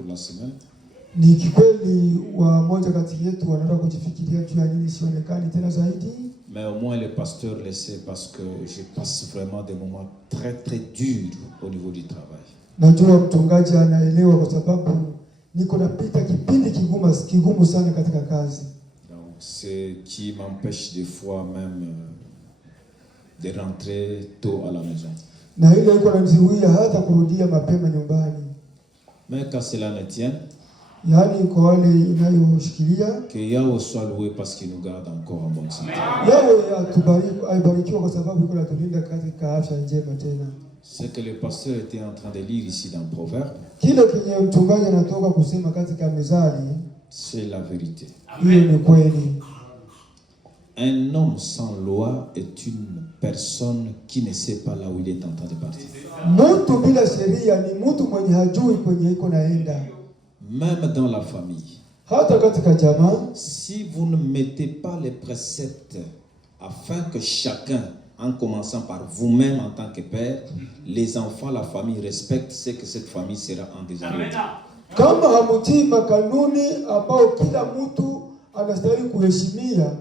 pour la semaine. Ni kikweli wamoja kati yetu wanataka kujifikiria juu ya nini sionekani tena zaidi. Mais au moins le pasteur le sait parce que je passe vraiment des moments très très durs au niveau du travail. Najua mchungaji anaelewa kwa sababu niko napita kipindi kigumu sana katika kazi. Donc c'est qui m'empêche des fois même de rentrer tôt à la maison. Na ile iko inanizuia hata kurudia mapema nyumbani. Mais quand cela ne tient, yaani kwa wale inayoshikilia que Yahweh soit loué parce qu'il nous garde encore en bonne santé. Yahweh abarikiwe kwa sababu iko natulinda katika afya njema tena. Ce que le pasteur était en train de lire ici dans Proverbe, kile kenye mchungaji anatoka kusema katika Mezali, c'est la vérité. Hiyo ni kweli. Un homme sans loi est une personne qui ne sait pas là où il est en train de partir. Mtu bila sheria ni mtu mwenye hajui kwenye iko naenda. Même dans la famille. Hata katika jamaa, si vous ne mettez pas les préceptes afin que chacun, en commençant par vous-même en tant que père, les enfants, la famille respectent, c'est que cette famille sera en désordre. Kama hamutii makanuni ambao kila mtu anastahili kuheshimia,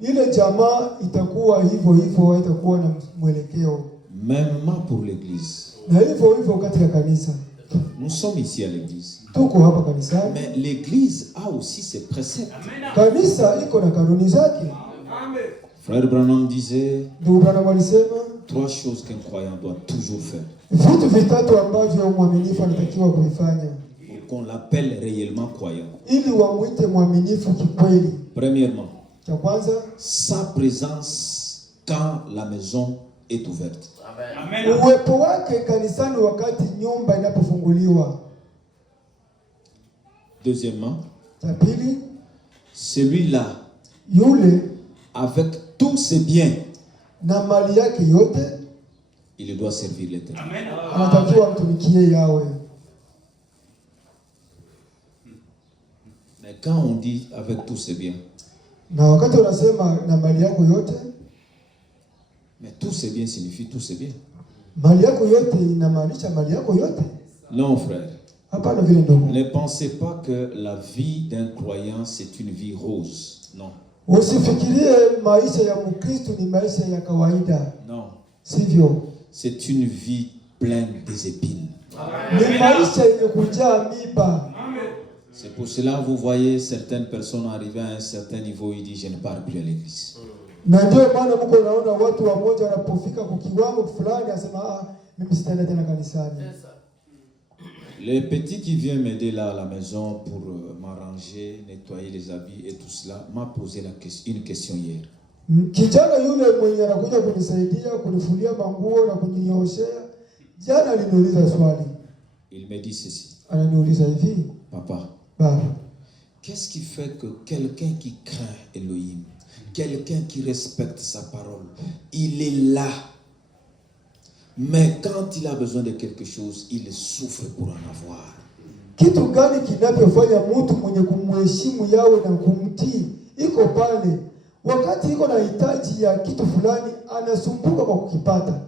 ile jamaa itakuwa hivyo hivyo, itakuwa na mwelekeo. Même pour l'église. Na hivyo katika kanisa. Nous sommes ici à l'église. Tuko hapa kanisani. Mais l'église a aussi ses préceptes. Kanisa iko na kanuni zake. Frère Branham disait, ndugu Branham alisema, 3 choses qu'un croyant doit toujours faire. Vitu vitatu ambavyo mwaminifu anatakiwa kuvifanya. Pour qu'on l'appelle réellement croyant. Ili wamuite mwaminifu kikweli. Premièrement, cha kwanza, sa présence quand la maison est ouverte. Amen. Uwepo wake kanisani wakati nyumba inapofunguliwa. Deuxièmement, cha pili, celui-là, yule avec tous ses biens, na mali yake yote, il doit servir l'Éternel. Anatakiwa mtumikie Yahweh. Mais quand on dit avec tous ses biens, na wakati unasema na mali yako yote, mais tous ses biens signifie tous ses biens. Mali yako yote inamaanisha mali yako yote? Non, frère. Hapana vile ndugu. Ne pensez pas que la vie d'un croyant c'est une vie rose. Non. Usifikirie maisha ya Mkristo ni maisha ya kawaida. Non. Sivyo. C'est une vie pleine des épines. Ni maisha yenye kujaa miba. C'est pour cela vous voyez certaines personnes arriver à un certain niveau, ils disent je ne pars plus à l'église. Na ndio maana mko naona watu wamoja wanapofika kwa kiwango fulani asema mimi sitaenda tena kanisani. Les petits qui viennent m'aider là à la maison pour m'arranger, nettoyer les habits et tout cela, m'a posé une question hier. Kijana yule mwenye anakuja kunisaidia kunifulia manguo na kuninyoshea, jana aliniuliza swali. Il me dit ceci. Ananiuliza hivi, papa, qu'est-ce qui fait que quelqu'un qui craint Elohim, quelqu'un qui respecte sa parole, il est là. Mais quand il a besoin de quelque chose, il souffre pour en avoir. Kitu gani kinapofanya mtu mwenye kumheshimu Yahweh na kumtii iko pale, wakati iko na hitaji ya kitu fulani anasumbuka kwa kukipata.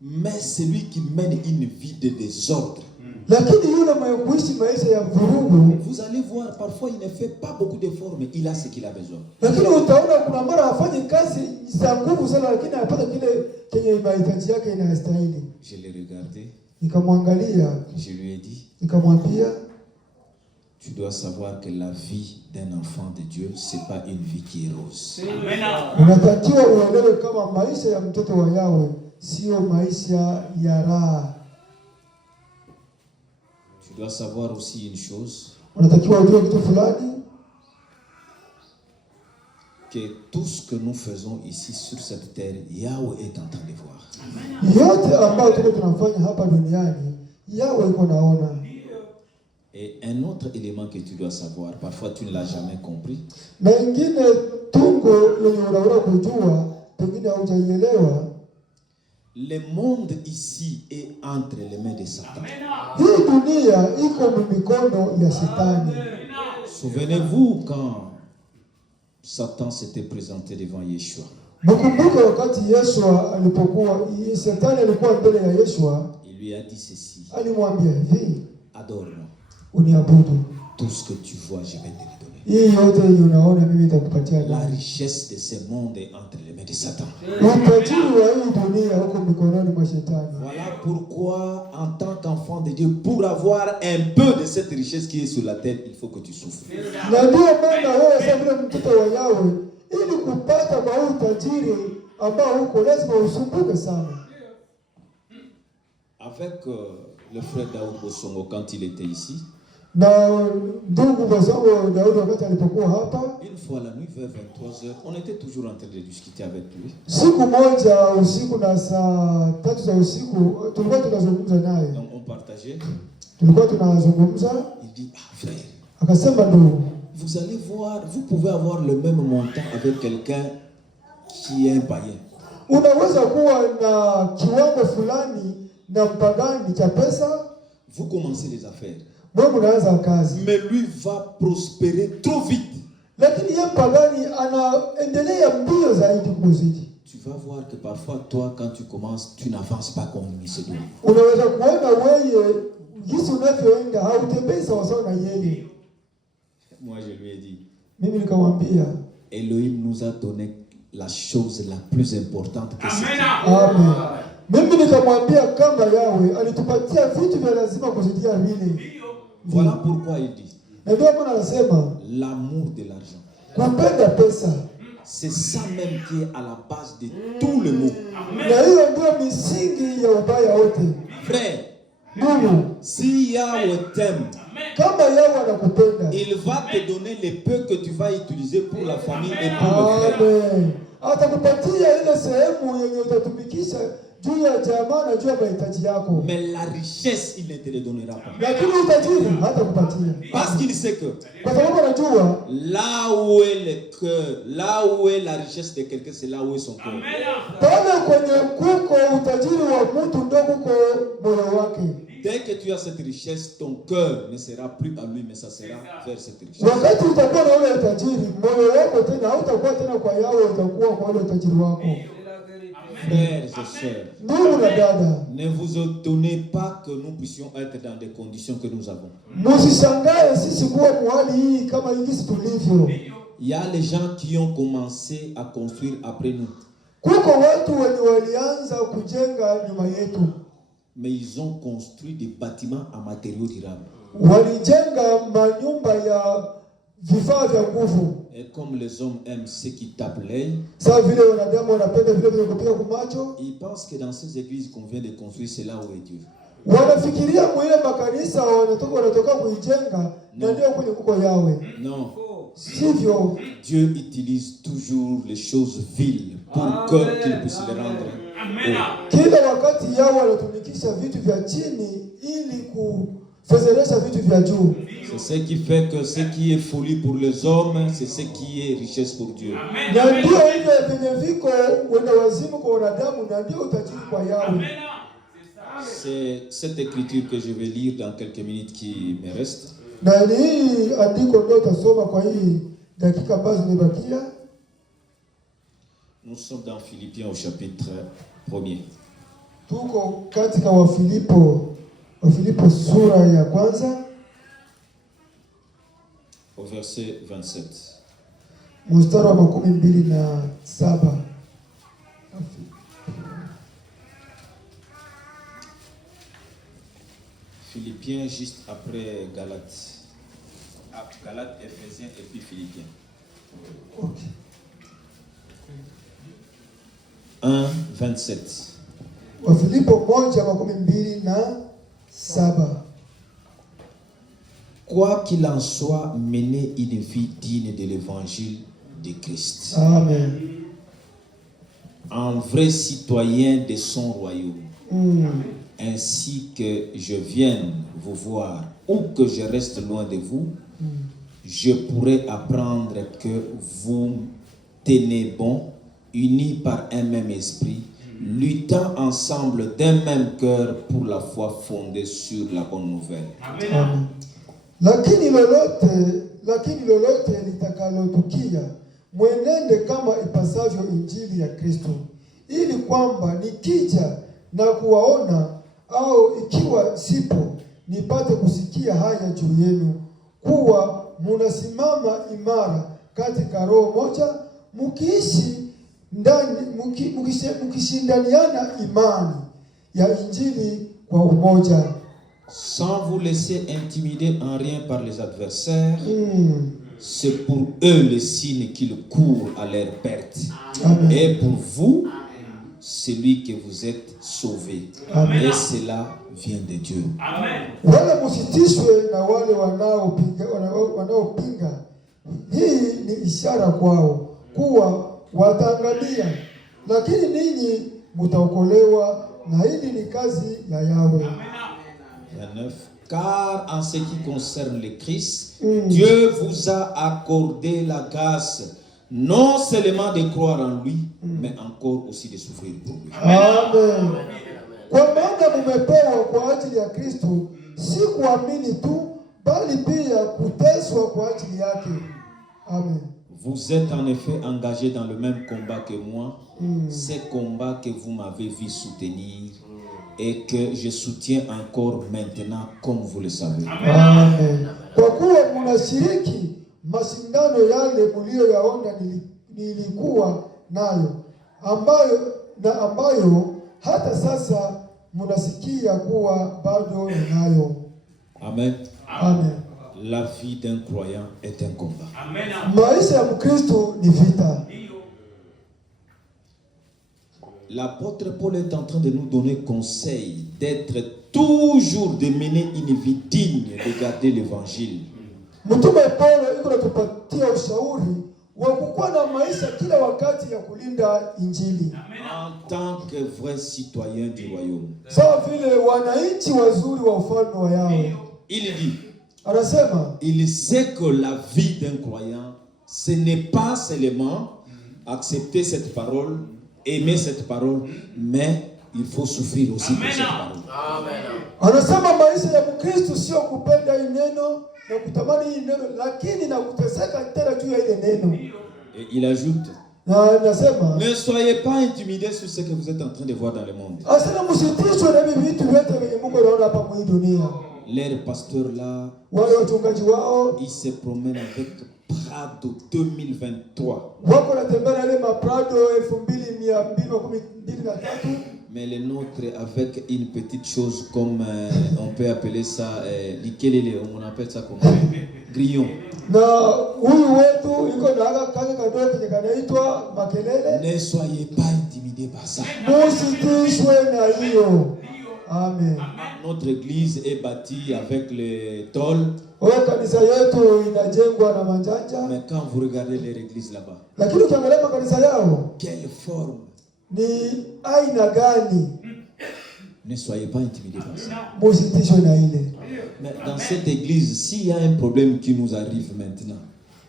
Mais celui qui mène une vie de désordre, lakini yule mwenye kuishi maisha ya vurugu, vous allez voir parfois il ne fait pas beaucoup d'efforts mais il a ce qu'il a besoin. Lakini utaona kuna mara afanye kazi za nguvu sana lakini anapata kile kenye mahitaji yake inastahili. Je l'ai regardé. Nikamwangalia. Je lui ai dit. Nikamwambia, tu dois savoir que la vie d'un enfant de Dieu c'est pas une vie qui est rose. Unatakiwa uelewe kama maisha ya mtoto wa Yahweh sio maisha ya raha. Tu dois savoir aussi une chose. Unatakiwa ujue kitu fulani, que tout ce que nous faisons ici sur cette terre, Yahweh est en train de voir. Yote ambayo tunafanya hapa duniani, Yahweh iko naona. Et un autre élément que tu dois savoir, parfois tu ne l'as jamais compris. Na ingine tungo yenye unaweza kujua, pengine hujaielewa. Le monde ici est entre les mains de Satan. Hii dunia iko mikono ya Shetani. Souvenez-vous quand Satan s'était présenté devant Yeshua. Mkumbuke wakati Yeshua alipokuwa, Shetani alikuwa mbele ya Yeshua. Il lui a dit ceci. Alimwambia hivi, adore-moi. uniabudu. Tout ce que tu vois, je vais te le donner. Hii yote yenye unaona mimi nitakupatia. La richesse de ce monde est entre les mains de Satan. Utajiri wa hii dunia huko mikononi mwa shetani. Voilà pourquoi, en tant qu'enfant de Dieu, pour avoir un peu de cette richesse qui est sur la terre, il faut que tu souffres. Na ndio maana wewe sasa vile mtoto wa Yahweh, ili kupata kwa utajiri ambao huko lazima usumbuke sana. Avec le frère Daoud Bosongo, quand il était ici, na ndugu Bosongo Daudi wakati alipokuwa hapa, une fois la nuit vers 23h, on était toujours en train de discuter avec lui. Siku moja usiku na saa 3 za usiku tulikuwa tunazungumza naye. Donc on partageait. Tulikuwa tunazungumza. Il dit, ah frère, akasema ndugu, vous allez voir, vous pouvez avoir le même montant avec quelqu'un qui est un païen. Unaweza kuwa na kiwango fulani na mpagani cha pesa. Vous commencez les affaires. Mais lui va prospérer trop vite. Tu vas voir que parfois, toi, quand tu commences, tu n'avances pas comme il se doit. Moi, je lui ai dit, Elohim nous a donné la chose la plus importante que c'est. Amen. Mimi nikamwambia kama Yahweh alitupatia vitu vya lazima kuzidia vile. Voilà pourquoi il dit. Na ndio maana anasema l'amour de l'argent. Kupenda pesa. C'est ça même qui est à la base de tout le mot. Na hiyo ndio misingi ya ubaya wote. Frère, Mungu, si Yahweh t'aime, kama Yahweh anakupenda, il va te donner les peu que tu vas utiliser pour la famille et pour le frère. Amen. Atakupatia ile sehemu yenye utatumikisha juu ya jamaa na juu ya mahitaji yako. Mais la richesse, il ne te le donnera pas. Lakini utajiri hatakupatia. Parce qu'il sait que kwa sababu anajua là où est le cœur, là où est la richesse de quelqu'un, c'est là où est son cœur. Pale kwenye kuko utajiri wa mtu ndio kuko moyo wake. Dès que tu as cette richesse, ton cœur ne sera plus à lui, mais ça sera vers cette richesse. Wakati utakuwa na ule utajiri, moyo wako tena hautakuwa tena kwa Yahweh, utakuwa kwa ule utajiri wako. Frères et sœurs, ne vous étonnez pas que nous puissions être dans des conditions que nous avons. Il y a les gens qui ont commencé à construire après nous. Mais ils ont construit des bâtiments en matériaux durables. Et comme les hommes aiment ce qui tape l'œil, ils pensent que dans ces églises qu'on vient de construire, c'est là où est Dieu. Non. Dieu utilise toujours les choses viles pour qu'il puisse les rendre c'est ce qui fait que ce qui est folie pour les hommes, c'est ce qui est richesse pour Dieu. C'est cette écriture que je vais lire dans quelques minutes qui me restent. Nous sommes dans Philippiens au chapitre 1er. Au verset 27. Philippiens juste après Galates. Galates, Éphésiens et puis Philippiens. Okay. 1, 27. Quoi qu'il en soit, menez une vie digne de l'évangile de Christ. Amen. Un vrai citoyen de son royaume. Ainsi que je vienne vous voir ou que je reste loin de vous, je pourrai apprendre que vous tenez bon, unis par un même esprit, luttant ensemble d'un même cœur pour la foi fondée sur la bonne nouvelle. Amen. Lakini lolote litakalotukia, mwenende kama ipasavyo injili ya Kristo, ili kwamba nikija na kuwaona au ikiwa sipo, nipate kusikia haya juu yenu, kuwa munasimama imara katika roho moja, mkiishi ndani mkishindaniana imani ya Injili kwa umoja, sans vous laisser intimider en rien par les adversaires. C'est pour eux le signe qu'ils courent à leur perte. Amen. Et pour vous, celui que vous êtes sauvé. Amen. Et cela vient de Dieu. Amen. Wala msitishwe na wale wanaopinga. Hii ni ishara kwao kuwa wataangamia, lakini ninyi mtaokolewa, na hili ni kazi ya Yahweh. 29. Car en ce qui concerne le Christ, Dieu vous a accordé la grâce non seulement de croire en lui, mais encore aussi de souffrir pour lui. Amen. Kwa maana mumepewa kwa ajili ya Kristo, si kuamini tu, bali pia kuteswa kwa ajili yake. Amen. Vous êtes en effet engagés dans le même combat que moi, ce combat que vous m'avez vu soutenir et que je soutiens encore maintenant, comme vous le savez. Amen. Kwa kuwa mnashiriki mashindano yale mlioyaona nilikuwa nayo, ambayo hata sasa mnasikia kuwa bado ninayo. Amen. Amen. La vie d'un croyant est un combat. Amen. Maisha ya Mkristo ni vita. L'apôtre Paul est en train de nous donner conseil d'être toujours, de mener une vie digne, de garder l'évangile. Mtume Paulo yuko natupatia ushauri wa kuwa na maisha kila wakati ya kulinda Injili. En tant que vrai citoyen du royaume. Sawa vile wananchi wazuri wa ufalme wa Yahweh. Il dit, Anasema, il sait que la vie d'un croyant, ce n'est pas seulement accepter cette parole, aimer cette parole, mais il faut souffrir aussi pour cette parole. Amen. Anasema maisha ya Mkristo sio kupenda hii neno na kutamani hii neno, lakini na kuteseka tena juu ya ile neno. Et il ajoute, Na anasema, ne soyez pas intimidés sur ce que vous êtes en train de voir dans le monde. asema msitishwe na hivi vitu vyote vyenye Mungu anaona hapa mwa dunia. Leur pasteur là, Wale wachungaji wao il se promène avec Prado 2023. wako natembea na ile maprado 2223, Mais les nôtres avec une petite chose comme on peut appeler ça, on appelle ça comment? Grillon. na huyu wetu iko na kaka kadogo kenye kanaitwa makelele. Ne soyez pas intimidés par ça. Musitishwe na hiyo. Amen. Notre église est bâtie avec les tôles. Kanisa yetu inajengwa na manjanja. Mais quand vous regardez leur église là-bas, Lakini ukiangalia makanisa yao quelle forme! ni aina gani? Ne soyez pas intimidés par ça. Musitishwe na ile. Mais dans cette église, s'il y a un problème qui nous arrive maintenant,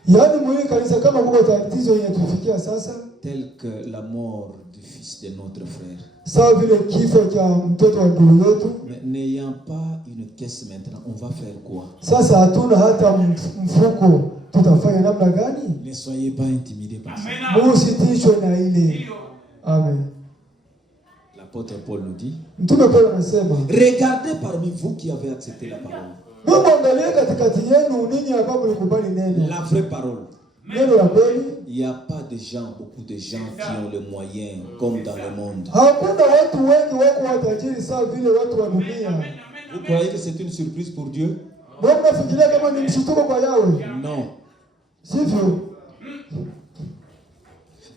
Yaani mwe kanisa kama kuko tatizo yenye tufikia sasa, tel que la mort du fils de notre frère, sawa vile kifo cha mtoto wa ndugu yetu, mais n'ayant pas une caisse maintenant, on va faire quoi? sasa hatuna hata mfuko, tutafanya namna gani? Ne soyez pas intimidés par ça. Musitishwe na ile. Amen. L'apôtre Paul nous dit, Mtume Paulo anasema, regardez parmi vous qui avez accepté la parole. Mungu angalie katikati yenu ninyi ambao mlikubali neno. La vraie parole. Neno la kweli. Il n'y a pas de gens, beaucoup de gens qui ont les moyens, comme dans le monde. Hakuna watu wengi wako watajiri sawa vile watu wa dunia. Vous croyez que c'est une surprise pour Dieu? Wewe unafikiria kama ni mshtuko kwa Yahweh? Non. Sivyo.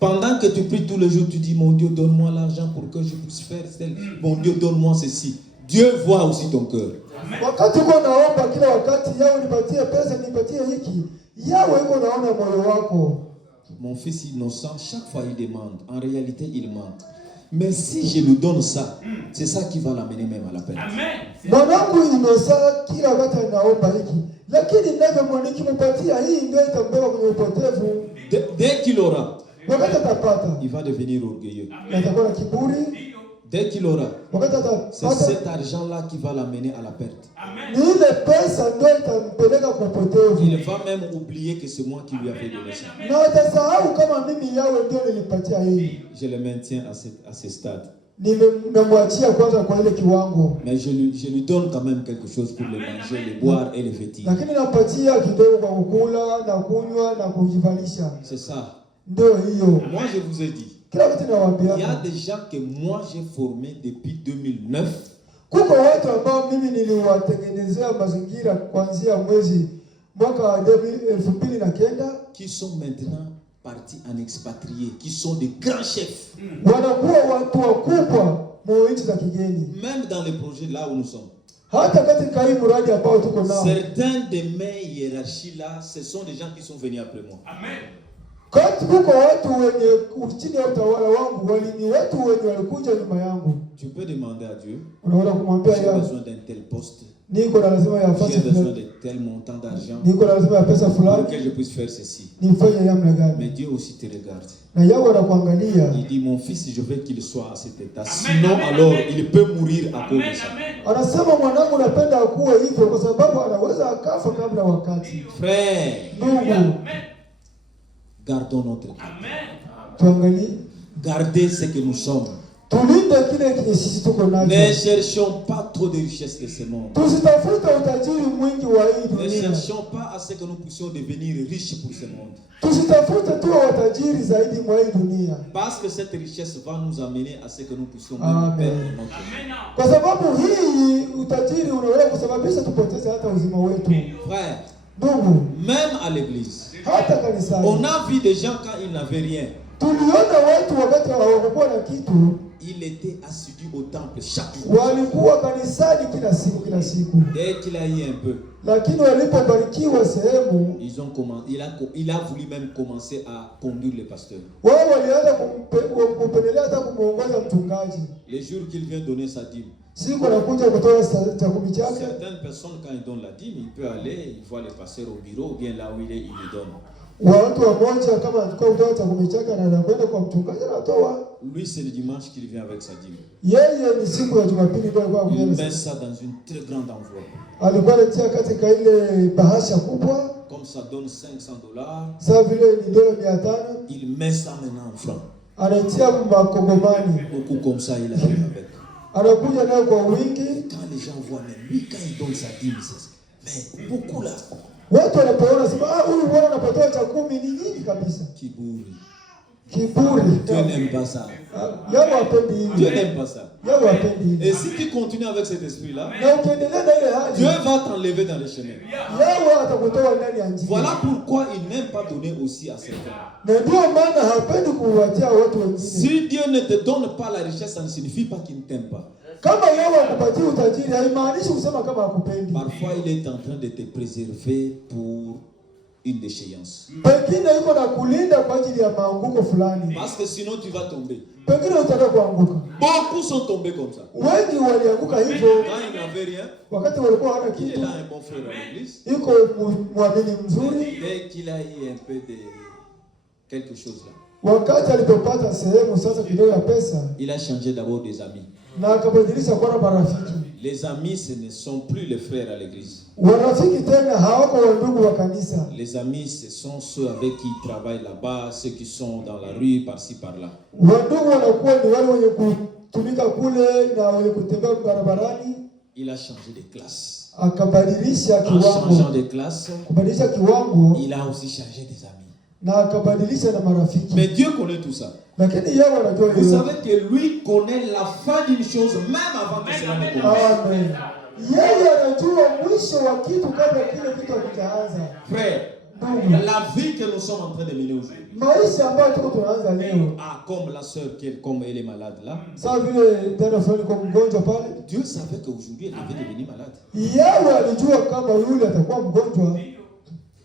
Pendant que tu pries tous les jours, tu dis, mon Dieu, donne-moi l'argent pour que je puisse faire celle. Mon Dieu, donne-moi ceci. Dieu voit aussi ton cœur. Wakati uko naomba kila wakati, Yahweh nipatie pesa, nipatie hiki, Yahweh uko naona moyo wako. Mon fils innocent, chaque fois il demande. En réalité, il manque. Mais si je lui donne ça, c'est ça qui va l'amener même à la peine. Mwanangu inosa kila wakati anaomba hiki, lakini ninavyo nikimpatia hii ndio itambeba kwenye upotevu. Dès qu'il aura, Wakati atapata, il va devenir orgueilleux. atakuwa na kiburi. Dès qu'il aura, Wakati c'est atapata, cet argent-là qui va l'amener à la perte. ni ile pesa ndio itampeleka kwa upotevu. Il va même oublier que c'est moi qui lui avais donné ça. Na atasahau kama mimi Yahweh ndio nilipatia hii. Je le maintiens à ce stade. namwachia kwanza kwa ile kiwango, mais je lui donne quand même quelque chose pour le manger, le boire et le vêtir. lakini nampatia kidogo kwa kukula na kunywa na kujivalisha. C'est ça. Ndio hiyo. Moi je vous ai dit, Kila kitu nawaambia. il y a des gens que moi j'ai formés depuis 2009. Kuko watu ambao mimi niliwatengenezea mazingira kuanzia mwaka wa 2009 qui sont maintenant partis en expatriés, qui sont des grands chefs. wanakuwa watu wakubwa mu nchi za kigeni. Même dans les projets là où nous sommes. Hata katika hii mradi ambao tuko nao. Certains de mes hiérarchies là, ce sont des gens qui sont venus après moi. Amen. Kati kuko watu wenye chini ya utawala wangu ni watu wenye walikuja nyuma yangu. Tu peux demander à Dieu. Unaweza kumwambia J'ai besoin d'un tel poste. Niko na lazima ya J'ai fasi besoin fulani. de tel montant d'argent Niko na lazima ya pesa pour fulani. que je puisse faire ceci. Nifanye namna Mais gani? Dieu aussi te regarde. Na yao wanakuangalia. Il dit, mon fils, je veux qu'il soit à cet état. Amen, Sinon, amen, alors, amen. il peut mourir à cause de Amen, ça. amen. Anasema mwanangu, napenda akuwe hivyo kwa sababu anaweza akafa kabla wakati. Frère, Ndugu, Amen. gardons notre cœur. Amen. tuangalie, Gardez ce que nous sommes. tulinde kile kenye sisi tuko Ne nacho. cherchons pas trop de richesses de ce monde. Tusitafute utajiri mwingi wa hii Ne dunia. cherchons pas à ce que nous puissions devenir riches pour ce monde. Tusitafute tuwe watajiri zaidi mwa hii dunia, Parce que cette richesse va nous amener à ce que nous puissions Amen. même perdre notre vie. Amen. kwa sababu hii utajiri unaweza kusababisha tupoteze hata uzima wetu. Frère, Ndugu, même à l'église, hata kanisani on a vu des gens quand ils n'avaient rien. tuliona watu wakati hawakuwa na kitu, Il était assidu au temple chaque jour. walikuwa kanisani kila siku, Dès qu'il a eu un peu, lakini walipobarikiwa sehemu, ils ont commencé, il a voulu même commencer à conduire les pasteurs. wao walianza kumpendelea hata kumuongoza mchungaji. Les jours qu'il vient donner sa dîme, Siku anakuja kutoa chakumi chake. certaines personnes, quand ils donnent la dîme, il peut aller, il voit les pasteurs au bureau, ou bien là où il est, il lui donne. Watu wamoja kama anataka kutoa chakumi chake anaenda kwenda kwa mchungaji anatoa. Lui, c'est le dimanche qu'il vient avec sa dîme. Yeye ni siku ya Jumapili ndio alikuwa Il kuja. met ça dans une très grande enveloppe. Alikuwa anatia katika ile bahasha kubwa, Comme ça donne $500, sawa vile ni dola 500, il met ça maintenant en francs. anatia makongomani. Beaucoup comme ça, il arrive avec. Anakuja nayo kwa wingi. Quand les gens voient, mais lui, quand il donne sa dîme, mais beaucoup là. Watu wanapoona sema huyu bwana anapatoa cha 10 ni nyingi kabisa. Kiburi. Kiburi. Dieu n'aime pas ça. Yao wapendi Dieu hivi. n'aime pas ça. Yao wapendi Et hivi. si tu continues avec cet esprit-là, Na ukiendelea na ile hali, Dieu va t'enlever dans les chemins. yao atakutoa ndani ya njia. Voilà pourquoi il n'aime pas donner aussi à certains. Na ndio maana hapendi kuwatia watu wengine. Si Dieu ne te donne pas la richesse, ça ne signifie pas qu'il ne t'aime pas. Kama yeye akupatia utajiri haimaanishi kusema kama hakupendi. Parfois, il est en train de te préserver pour une déchéance. Pengine yuko na kulinda kwa ajili ya maanguko fulani. Parce que sinon, tu vas tomber. Pengine utaenda kuanguka. Beaucoup sont tombés comme ça. Wengi walianguka hivyo Quand il n'avait rien, wakati walikuwa hawana il est kitu. là un bon frère à l'église. Yuko mwamini mzuri. Dès qu'il a eu un peu de quelque chose là, Wakati alipopata sehemu sasa kidogo ya pesa, il a changé d'abord des amis. na akabadilisha kuwa na marafiki. Les amis, ce ne sont plus les frères à l'église. Warafiki tena hawako wandugu wa kanisa. Les amis, ce sont ceux avec qui il travaille là-bas, ceux qui sont dans la rue, par-ci, par-là. Wandugu wanakuwa ni wale wenye kutumika kule na wenye kutembea barabarani. Il a changé de classe. Akabadilisha En changeant kiwango. de classe, Kubadilisha kiwango il a aussi changé des amis. na akabadilisha na marafiki. Mais Dieu connaît tout ça. Lakini yeye anajua Vous hiyo. savez que lui connaît la fin d'une chose même avant que cela ne commence. Amen. Yeye anajua mwisho wa kitu kabla kile kitu hakijaanza. Frère, Ndugu, la vie que nous sommes en train de mener aujourd'hui, maisha ambayo tuko tunaanza leo. comme la sœur, comme elle est malade là, Sawa vile dada fulani kwa mgonjwa pale. Dieu savait qu'aujourd'hui elle devait devenir malade. Yeye alijua kama yule atakuwa mgonjwa.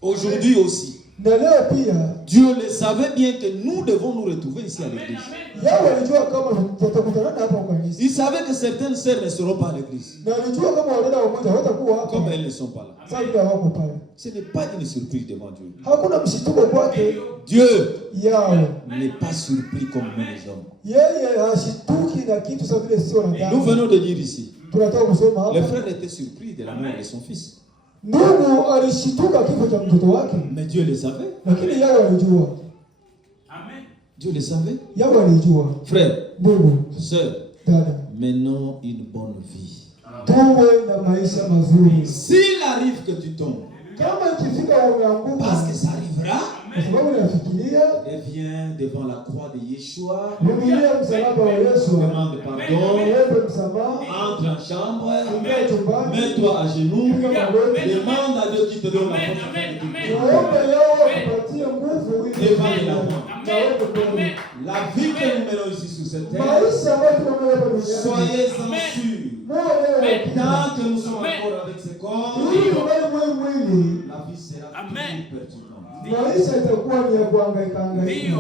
Aujourd'hui aussi, Na leo pia Dieu le savait bien que nous devons nous retrouver ici à l'église. yeye alijua kama tutakutana hapa kwa kanisa. Il savait que certaines sœurs ne seront pas à l'église, Na alijua kama wadada wamoja hawatakuwa hapa. comme elles ne sont pas là. Sawa vile hawako pale. Ce n'est pas une surprise devant Dieu. Hakuna mshituko kwake. Dieu Yao. n'est pas surpris comme nous les hommes. Yeye hashituki na kitu sawa vile sio na Nous damu. venons de dire ici, Tunataka kusoma le hapa. frère était surpris de la mort de son fils. Ndugu alishituka kifo cha mtoto wake. Mais Dieu le savait. Lakini yeye alijua. Amen. Dieu le savait. Yeye alijua. Frère, Ndugu, sœur, menons une bonne vie. tuwe na maisha mazuri. S'il arrive que tu tombes, Kama ikifika unaanguka, parce que ça arrivera, kwa sababu unafikiria, reviens devant la croix de Yeshua, rudia msalaba wa Yesu, demande pardon, omba msamaha, entre en chambre, ingia chumbani, mets-toi à genoux, demande à Dieu qui te donne la force de faire tout. uombe yao akupatie nguvu ili Amen. La vie que nous menons ici sur cette terre, maisha ambayo tunayo hapa duniani, soyez-en sûrs, tant que nous sommes encore avec ce corps, ili tuwe mwili, la vie sera toujours perturbante. maisha itakuwa ni ya kuhangaika hangaika.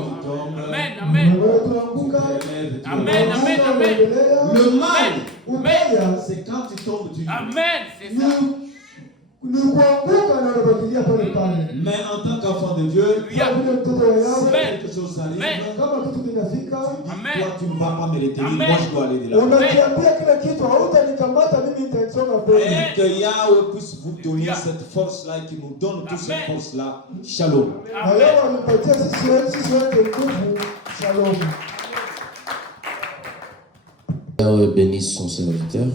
Tunaanguka, Le mal, ubaya c'est quand tu tombes, tu ni kuanguka na unabakilia pale pale. Mais en tant qu'enfant de Dieu, Kama mtoto wa Yahweh, si quelque chose arrive, kama kitu kinafika, toi tu ne vas pas me retenir, moi je dois aller de là. unakiambia kila kitu, hautanikamata mimi, nitasonga mbele. Et que Yahweh puisse vous donner cette force-là et qu'il nous donne toute cette force-là. Shalom. Na leo anipatia sisi wote nguvu. Shalom. Yahweh bénisse son serviteur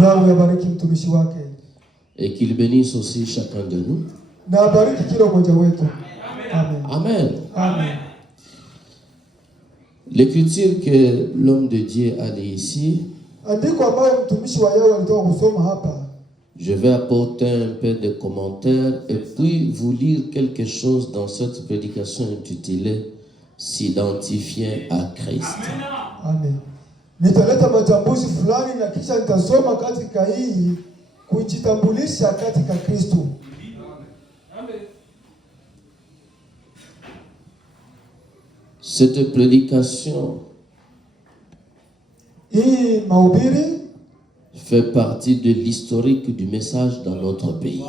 Yahweh abariki mtumishi wake. et qu'il bénisse aussi chacun de nous. Na abariki kila mmoja wetu. Amen. Amen. Amen. L'écriture que l'homme de Dieu a dit ici, Andiko ambayo mtumishi wa Yahweh alitoka kusoma hapa, je vais apporter un peu de commentaires et puis vous lire quelque chose dans cette prédication intitulée S'identifier à Christ. Amen. Nitaleta machambuzi fulani na kisha nitasoma katika hii kujitambulisha katika Kristo. Cette prédication Hii mahubiri fait partie de l'historique du message dans notre pays.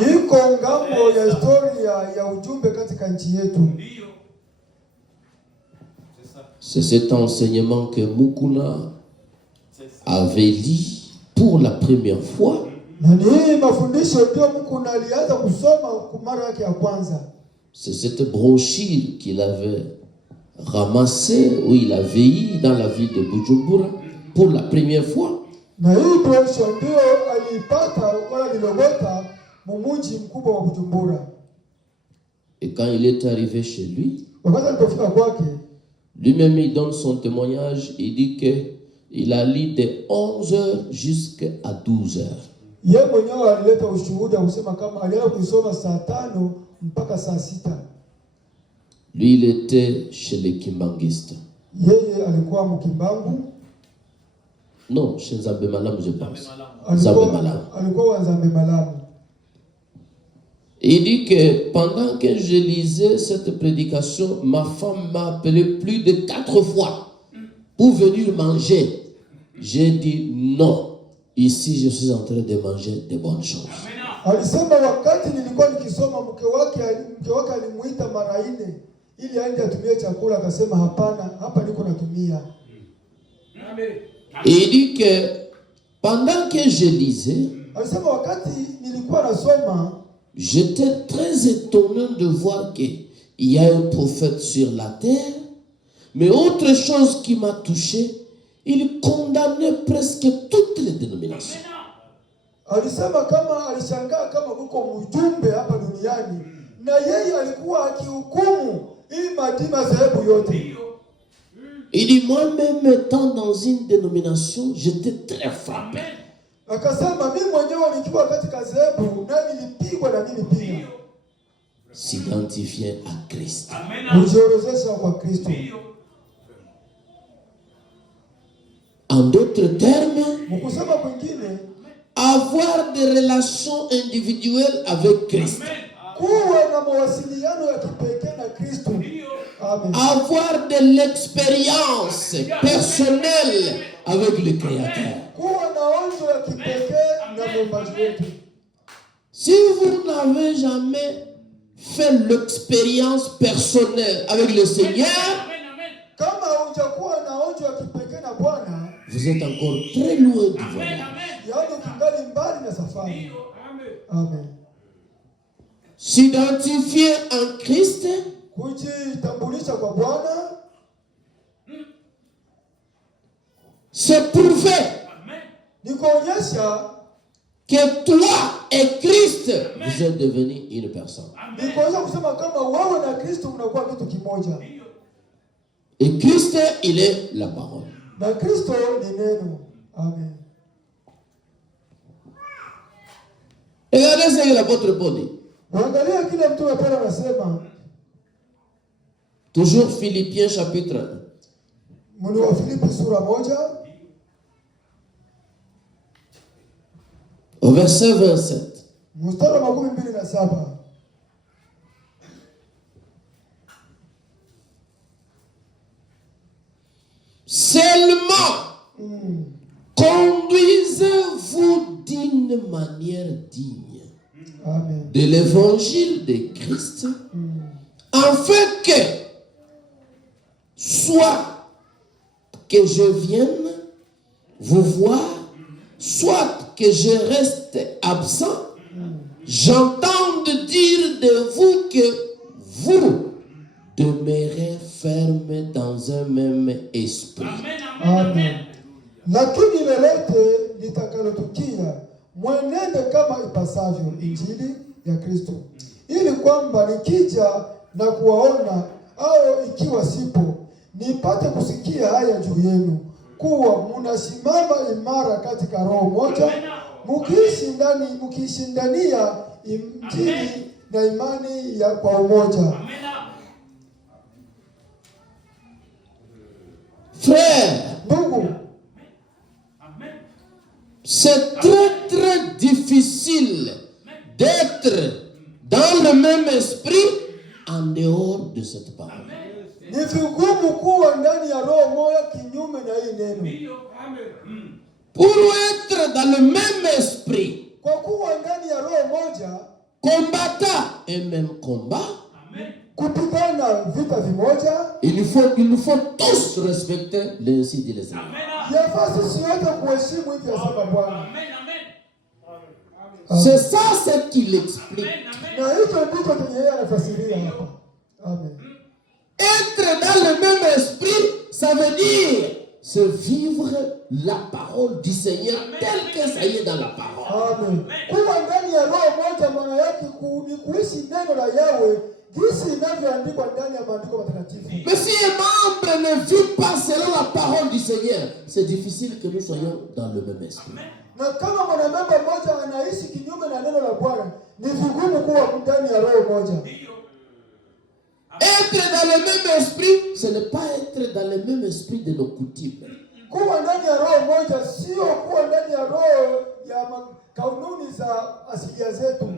iko ngambo ya historia ya ujumbe katika nchi yetu. C'est cet enseignement que Mukuna avait lu pour la première fois. Na ni hii mafundisho ndio Mukuna alianza kusoma kwa mara yake ya kwanza. C'est cette brochure qu'il avait ramassée, où il avait eu dans la ville de Bujumbura pour la première fois. Na hii brochure ndio alipata wala nilogota mumuji mkubwa wa Bujumbura. Et quand il est arrivé chez lui, Wakati alipofika kwake, lui-même il donne son témoignage, il dit qu'il a lu de 11h jusqu'à 12h. yeye mwenyewe alileta ushuhuda kusema kama alianza kusoma saa 5 mpaka saa 6. Lui, il était chez les Kimbangistes. Yeye alikuwa mkimbangu. Non, chez Nzambe Malam, je pense. Nzambe Malam. Alikuwa Nzambe Malamu. Il dit que pendant que je lisais cette prédication, ma femme m'a appelé plus de 4 fois pour venir manger. J'ai dit non. Ici, je suis en train de manger de bonnes choses. Alisema wakati nilikuwa nikisoma mke wake alimuita mara 4 ili aende atumie chakula, akasema hapana, hapa niko natumia. Et il dit que pendant que je lisais, Alisema wakati nilikuwa nasoma, j'étais très étonné de voir qu'il y a un prophète sur la terre. Mais autre chose qui m'a touché, il condamnait presque toutes les dénominations. alisema kama alishangaa kama kuko mjumbe hapa duniani na yeye alikuwa akihukumu hii madhehebu yote. Il dit, moi-même étant dans une dénomination, j'étais très frappé. Akasema mimi mwenyewe nikiwa katika dhehebu na nilipigwa na mimi pia. S'identifier à Christ. Kujiorozesha kwa Kristo. En d'autres termes, Mkusema kwingine, avoir des relations individuelles avec Christ. kuwa na mawasiliano ya kipekee na Kristo. Amen. Avoir de l'expérience personnelle avec le Créateur. Kuwa na onjo ya kipekee na Muumbaji wetu. Si vous n'avez jamais fait l'expérience personnelle avec le Seigneur, Kama hujakuwa na onjo ya kipekee na Bwana, vous êtes encore très loin du voyage. yaani ukingali mbali na safari. Amen. S'identifier en Christ, Kujitambulisha kwa Bwana, C'est prouvé Ni kuonyesha que toi et Christ, vous êtes devenus une personne. ni kuonyesha kusema kama wewe na Kristo mnakuwa kitu kimoja. Et Christ, il est la parole. Na Kristo ni neno. Amen. Regardez ce que l'apôtre Paul dit. Angalia kile mtume Paulo anasema, Toujours Philippiens chapitre 1. mwili wa Filipi sura 1 Au verset 27. mstari wa 27. Seulement, conduisez-vous d'une manière digne Amen. de l'évangile de Christ, afin que, soit que je vienne vous voir, soit que je reste absent, j'entends dire de vous que vous demeurez ferme dans un même esprit. Amen. Lakini lolote litakalotukia mwenende kama ipasavyo injili ya Kristo, ili kwamba nikija na kuwaona au ikiwa sipo, nipate kusikia haya juu yenu, kuwa mnasimama imara katika roho moja, mkiishindania injili na imani ya kwa umoja. Frère, c'est très difficile d'être dans le même esprit en dehors de cette parole. Ni vigumu kuwa ndani ya roho moja kinyume na hii neno. Pour être dans le même esprit, Kwa kuwa ndani ya roho moja, combattant un même combat, kupigana vita vimoja, il nous faut tous respecter l'ainsi dit les Seigneur. yafaa sisi wote kuheshimu hivi asema Bwana. C'est ça ce qu'il explique. Na hicho ndicho chenye yeye anafasiria hapa. Amen. Être dans le même esprit, ça veut dire se vivre la parole du Seigneur telle que ça y est dans la parole. Amen. Kuwa ndani ya roho moja maana yake ni kuishi neno la Yahweh jinsi inavyoandikwa ndani ya maandiko matakatifu. Mais si un membre ne vit pas selon la parole du Seigneur, c'est difficile que nous soyons dans le même esprit. Na kama mwanamemba mmoja anaishi kinyume na neno la Bwana, ni vigumu kuwa ndani ya roho moja. Être dans le même esprit, ce n'est pas être dans le même esprit de nos coutumes. Kuwa ndani ya roho moja sio kuwa ndani ya roho ya kanuni za asilia zetu,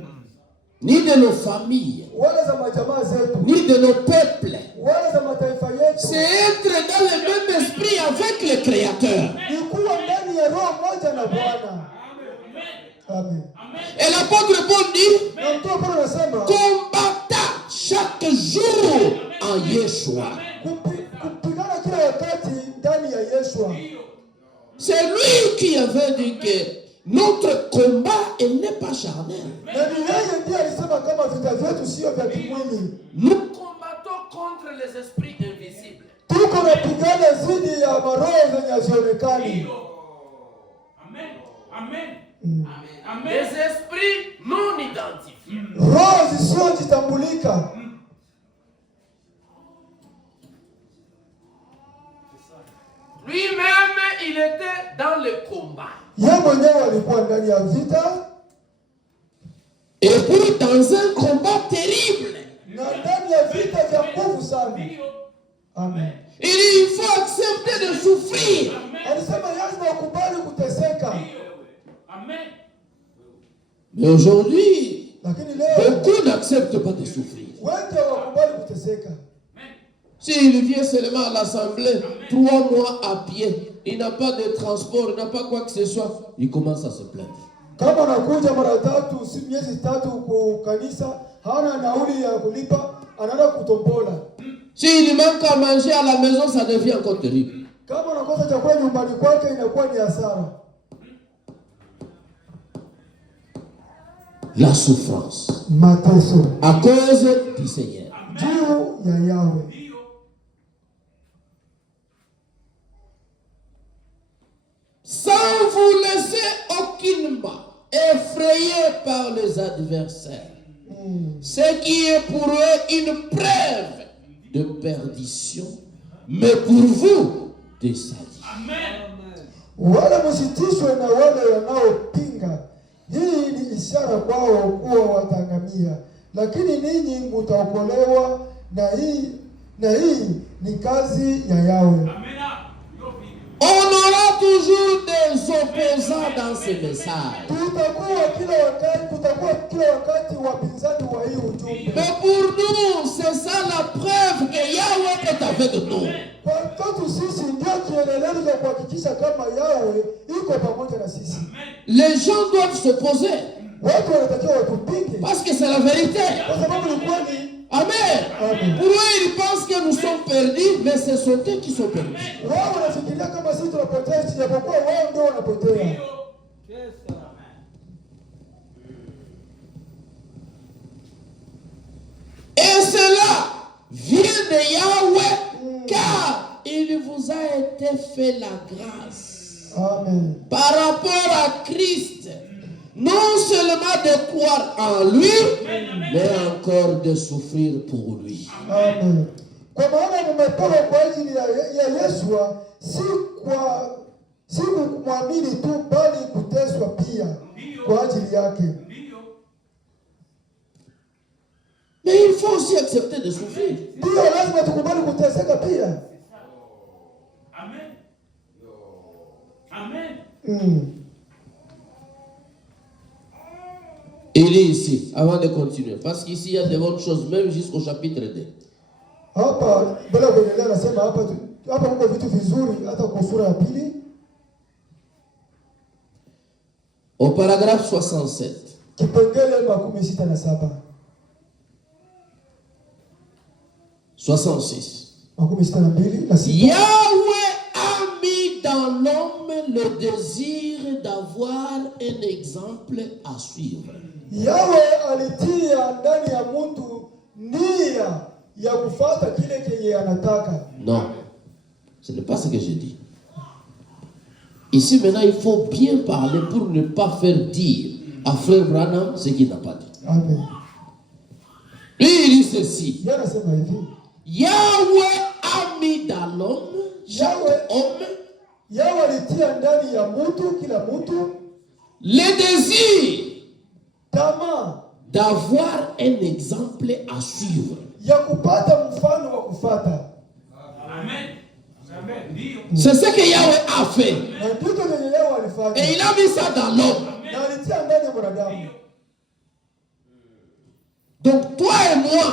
Ni de nos familles, wala za majamaa zetu, ni de nos peuples. wala za mataifa yetu. C'est être dans le même esprit avec le Créateur. Ni kuwa ndani ya roho moja na Bwana. Amen. Et l'apôtre Paul dit, Na mtume Paulo anasema combattant chaque jour en Yeshua. kupigana kila wakati ndani ya Yeshua. C'est lui qui avait dit que notre combat n'est pas charnel. Na ni yeye ndiye alisema kama vita vyetu sio vya kimwili. Nous combattons contre les esprits invisibles. Tuko napigana dhidi ya maroho zenye hazionekani. Amen. Amen. Amen. Les esprits non identifiés. Roho zisizojitambulika. Lui-même, il était dans le combat. Yeye mwenyewe alikuwa ndani ya vita. Et puis dans un combat terrible. Na ndani ya vita vya nguvu sana. Amen. Il faut accepter de souffrir. Alisema lazima ukubali kuteseka. Amen. Mais aujourd'hui, Lakini leo beaucoup n'acceptent pas de souffrir. wengi hawakubali kuteseka. S'il vient seulement à l'assemblée, 3 mois à pied, il n'a pas de transport, il n'a pas quoi que ce soit, il commence à se plaindre. Kama anakuja mara tatu, miezi tatu kwa kanisa, hana nauli ya kulipa, anaenda kutombola. S'il manque à manger à la maison, ça devient encore terrible. Kama anakosa chakula nyumbani kwake inakuwa ni hasara. La souffrance. Mateso À cause du Seigneur. juu ya Yahweh. effrayés par les adversaires. Ce qui est pour eux une preuve de perdition, mais pour vous, des salut. Amen. Wala msitishwe na wale wanaopinga. Hii ni ishara kwao kuwa wataangamia, lakini ninyi mtaokolewa, na hii ni kazi ya Yahweh. Amen. On aura toujours des opposants dans ce message. Kutakuwa kila wakati wapinzani wa hii ujumbe. Mais pour nous, c'est ça la preuve que Yahweh est avec nous. Kwa kwetu sisi ndio kielelezo cha kuhakikisha kama Yahweh iko pamoja na sisi. Les gens doivent s'opposer. Watu wanatakiwa watupinge. Parce que c'est la vérité. Kwa sababu ni kweli. Amen. Amen. Pour eux, ils pensent que nous sommes perdus, mais ce sont eux qui sont perdus. Wao wanafikiria kama sisi tunapotea, japokuwa wao ndio wanapotea. Et cela vient de Yahweh, car il vous a été fait la grâce. Amen. Par rapport à Christ, non seulement de croire en lui, mais encore de souffrir pour lui. Amen. Kwa maana mmepewa kwa ajili ya Yesu, si kumwamini tu, bali kuteswa pia kwa ajili yake. Mais il faut aussi accepter de souffrir. Ndio lazima tukubali kuteseka pia. Amen. Amen. Il est ici, avant de continuer, parce qu'ici il y a de bonnes choses, même jusqu'au chapitre 2. Hapa bila kuendelea nasema hapa kuna vitu vizuri hata kwa sura ya pili. Au paragraphe 67. Kipengele 67. 66. Yahweh a mis dans l'homme le désir d'avoir un exemple à suivre. Yahweh alitia ndani ya mtu nia ya kufuata kile kenye anataka. Non, ce n'est pas ce que je dis. Ici maintenant, il faut bien parler pour ne pas faire dire à Frère Branham ce qu'il n'a pas dit. Amen. Lui, il dit ceci. Yahweh a mis dans l'homme, chaque homme, Yahweh alitia ndani ya mtu, kila mtu, le désir d'avoir un exemple à suivre. Ya kupata mfano wa kufuata. Amen. C'est ce que Yahweh a fait. Et il a mis ça dans l'homme. Donc toi et moi,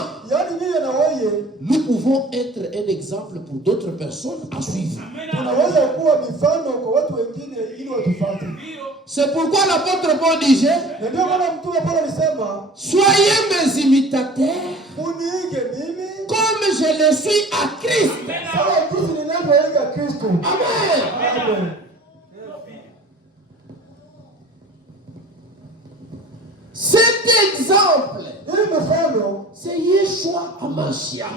nous pouvons être un exemple pour d'autres personnes à suivre. C'est pourquoi l'apôtre Paul disait, soyez mes imitateurs comme je le suis à Christ. Amen. Cet exemple, c'est Yeshua HaMashiach.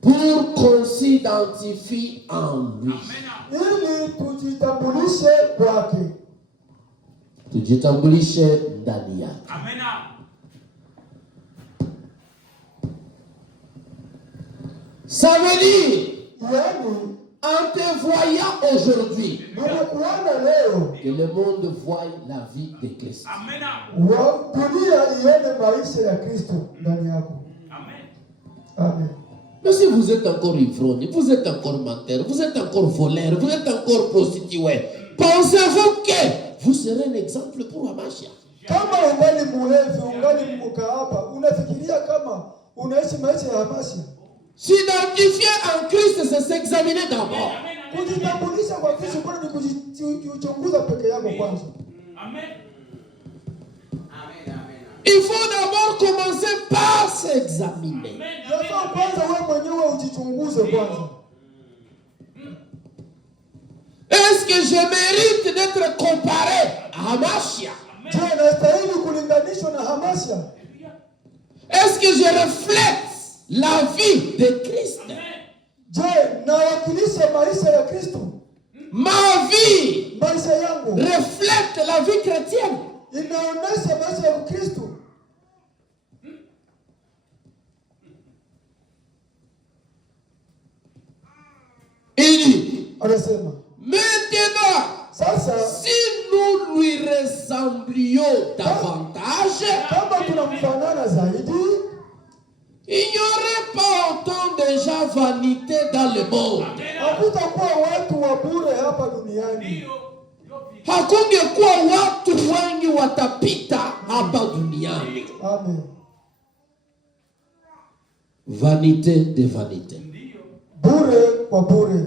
Pour qu'on s'identifie en lui. Tujitambulishe ndani yake. Amen. Ça veut dire, en te voyant aujourd'hui, que le monde voit la vie de Christ. Amen. Amen. Mais si vous êtes encore ivrogne, vous êtes encore menteur, vous êtes encore voleur, vous êtes encore prostitué, pensez-vous que vous serez un exemple pour Hamashia? Kama ungali mulevi, ungali mkaapa, unafikiria kama unaishi maisha ya Hamashia? S'identifier en Christ, c'est s'examiner d'abord. Kujitambulisha kwa Kristo kwa ni kujichunguza peke yako kwanza. Amen. Il faut d'abord commencer par s'examiner. Est-ce que je mérite d'être comparé à Hamashia? Est-ce que je reflète la vie de Christ? Ma vie maisha yangu reflète la vie chrétienne. inaonesha maisha ya Kristo. Il dit, Anasema maintenant, sasa si nous lui ressemblions davantage, kama tunamfanana zaidi, il n'y aurait pas autant de gens vanité dans le monde. hakutakuwa watu wa bure hapa duniani. Hakungekuwa watu wengi watapita hapa duniani. Amen. Vanité de vanité. Bure kwa bure.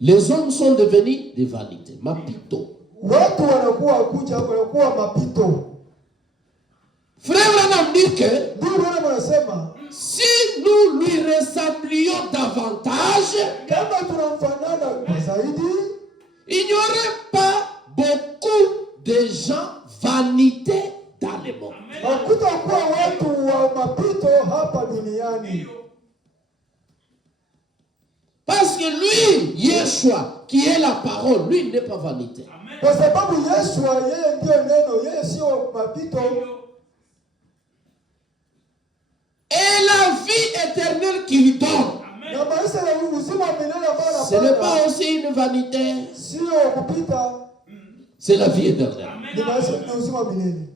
Les hommes sont devenus des vanités. Mapito. Watu wanakuwa mapito. Frère Branham dit que Ndio Bwana anasema si nous lui ressemblions davantage, kama tunamfanana kwa zaidi, il n'y aurait pas beaucoup de gens vanité dans le monde. hakutakuwa watu wa mapito hapa duniani. Parce que lui, Yeshua, qui est la parole, lui n'est pas vanité. Kwa sababu Yeshua yeye ndio neno, yeye sio mapito. Et la vie éternelle qu'il donne, Na maisha ya uzima milele ambao ce n'est anapata pas aussi une vanité, sio kupita, c'est la vie éternelle. ni maisha ya uzima milele.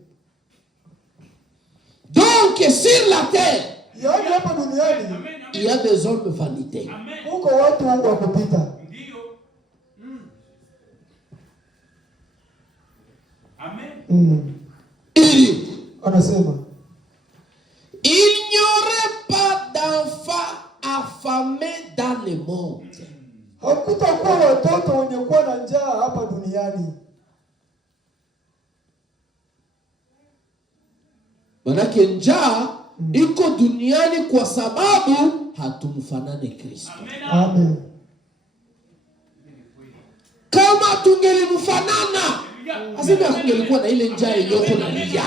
Donc, sur la terre, Yaani hapa duniani il y a des hommes vanité. huko watu wa kupita. Il dit, Anasema il n'y aurait pas d'enfants affamés dans le monde. hakutakuwa watoto wenye kuwa na njaa hapa duniani. Manake njaa iko duniani kwa sababu hatumfanane Kristo. Amen. Kama tungelimfanana, asema kungelikuwa na ile njaa iliyoko na lia.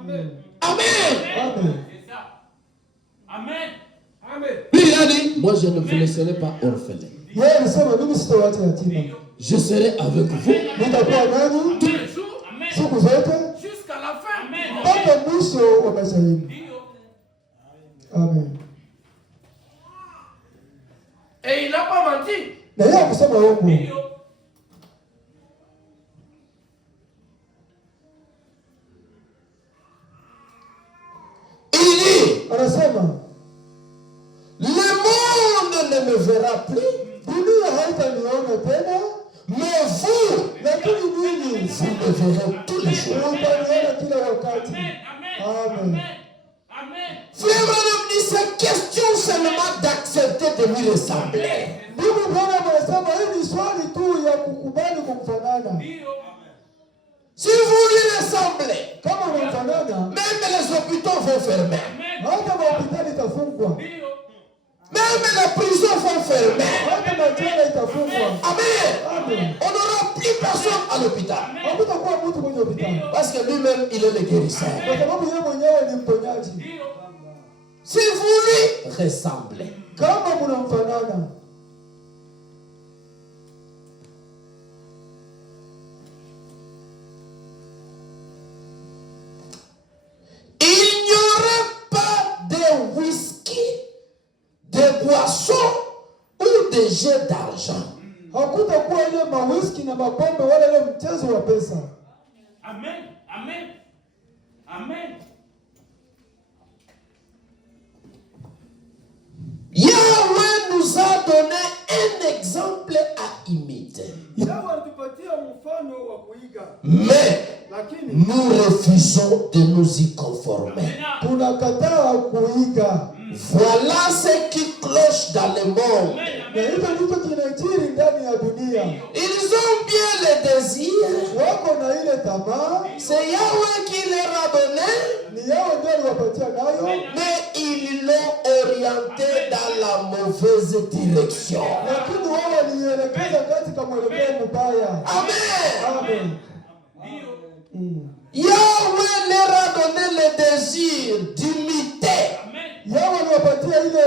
Amen. Amen. Amen. Amen. Il a dit, moi je ne vous laisserai pas orphelin. Yeye alisema mimi sitawaacha yatima. Je serai avec vous. Nitakuwa nanyi Tous les jours. Amen. siku zote Jusqu'à la fin. Amen. mpaka mwisho wa maisha yenu. Amen. Et il n'a pas menti. Na yeye akusema uongo. Il dit, Anasema le monde ne me verra plus, dunia haitaniona tena, mais vous, lakini ninyi vous me verrez tous les jours. mtaniona kila wakati. Amen. Amen. Amen. Frère Branham dit, c'est question seulement d'accepter de lui ressembler. Ndugu Bwana anasema hii ni swali tu ya kukubali kumfanana. Si vous lui ressemblez, Kama unamfanana, même les hôpitaux vont fermer. hata hospitali itafungwa, Même les prisons vont fermer. hata majela itafungwa. Amen. Amen. On n'aura plus personne à l'hôpital. Hakutakuwa mtu kwenye hospitali Parce que lui-même, il est le guérisseur. kwa sababu yeye mwenyewe ni mponyaji. Si vous lui ressemblez, Kama mnamfanana, il n'y aurait pas de whisky, de boissons ou de jets d'argent. hakutakuwa ile mawiski na mapombe wala ile mchezo wa pesa. Amen. Amen. Amen. Yahweh nous a donné un exemple à imiter. Yeye alitupatia mfano wa kuiga, Mais lakini nous refusons de nous y conformer. tunakataa kuiga. Voilà ce qui cloche dans le monde. Na hivyo ndivyo kinajiri ndani ya dunia. Ils ont bien le désir. Wako na ile tamaa, C'est Yahweh qui leur a donné, ni yao ndio aliwapatia nayo, mais ils l'ont orienté dans la mauvaise direction. lakini wao walielekeza katika mwelekeo mbaya. Amen. Amen. Yahweh leur a donné le désir d'imiter Yao waliwapatia ile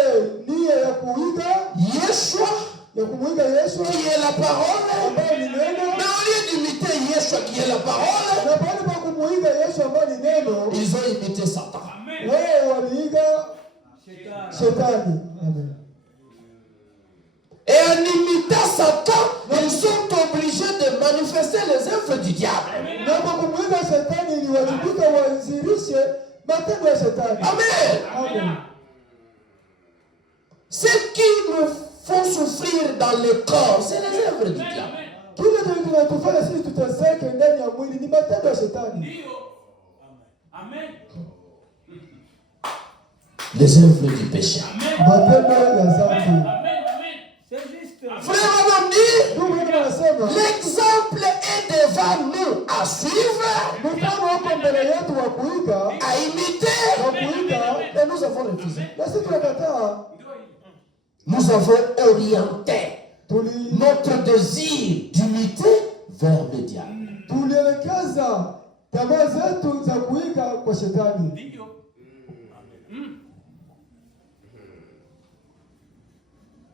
nia ya kuiga, Yeshua, ya kumwiga Yesu qui est la parole, ambaye ni neno, parole, na pale pa kumuiga Yesu ambaye ni neno, ils ont imité Satan. wao waliiga Shetani. Amen. Et en imitant Satan, ils sont obligés de manifester les œuvres du diable. Na kwa kumuiga Shetani iliwajibika wazirishe matendo ya Shetani. Amen. Amen. Ce qui nous font souffrir dans le corps, c'est les œuvres du diable. Kile kinachotufanya sisi tuteseke ndani ya mwili ni matendo ya Shetani. Amen. Les œuvres du péché. Matendo ya dhambi. Frère Adam dit, l'exemple est devant nous à suivre, Mfano wako mbele yetu wa kuiga, à imiter, et nous avons refusé. na sisi tunakataa. Nous avons orienté notre désir d'imiter vers le diable. Tulielekeza tamaa zetu za kuiga kwa Shetani.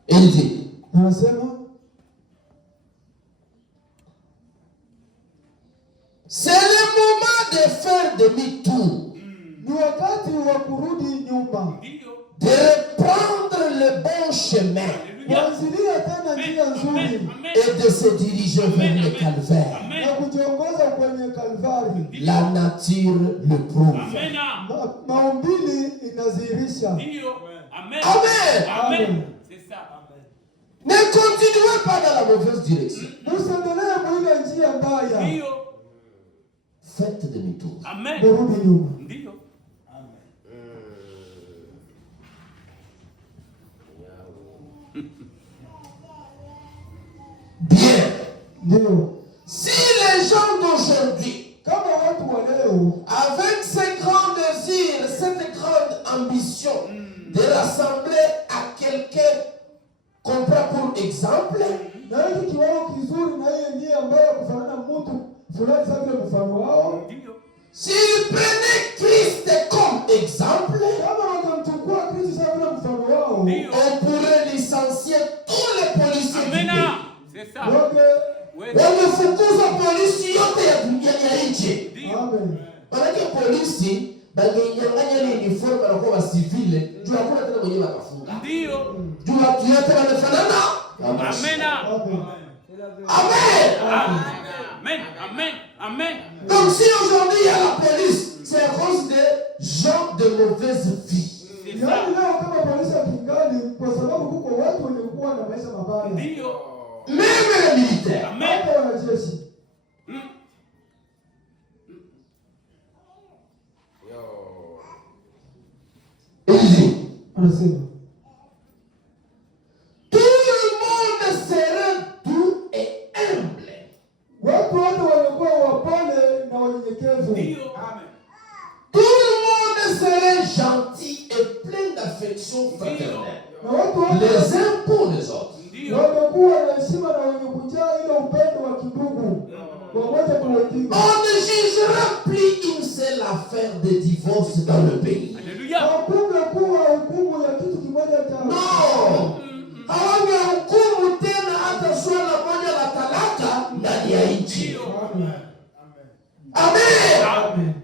Il dit, Anasema c'est le moment de faire demi-tour, ni wakati wa kurudi nyuma, de reprendre le bon chemin kuanzilia tena njia nzuri et de se diriger vers le calvaire. na kujiongoza kwenye Kalvari. La nature le prouve. Maumbili inadhihirisha. Amen. Amen. Ne continuez pas dans la mauvaise direction. Msiendelee mwile njia mbaya. Faites demi-tour. Kurudi nyuma. Bien. Ndio. Si les gens d'aujourd'hui, Kama watu wa leo avec ce grand désir, cette grande ambition de rassembler à quelqu'un qu'on prend pour exemple, na hiki kiwango kizuri na yeye ndiye ambaye kufanana mtu fulani sababu ya mfano wao, s'ils prenaient Christ comme exemple, kama wakamchukua Kristo sababu ya mfano wao, on pourrait licencier tous les policiers du pays. C'est ça. Wamefukuza polisi yote ya dunia ya nchi. Amen. Manake polisi bangenyang'anya ile uniform na kwa civile, juu hakuna tena mwenyewe akafunga. Ndio. Juu watu wote wanafanana. Amen. Amen. Amen. Amen. Amen. Amen. Donc si aujourd'hui il y a la police, c'est à cause des gens de mauvaise vie. Yaani leo kama polisi akingali kwa sababu kuko watu wenye kuwa na maisha mabaya. Ndio. Même les militaires. Amen. Hata wanajeshi. Anasema Tout le monde serait doux et humble. watu wote wanakuwa wapole na wanyenyekevu. Ndio. Amen. Tout le monde serait gentil et plein d'affection fraternelle. Na watu wote Les uns pour les autres. Ndio. wanakuwa na heshima na wenye kujaa ile upendo wa kindugu. Wamoja kwa wengine. On ne jugera plus une seule affaire de divorce dans le pays. Alléluia. Hakuna kuwa hukumu ya kitu kimoja cha Non. Hawajahukumu tena hata swala moja la talaka ndani ya nchi. Amen. Amen. Amen.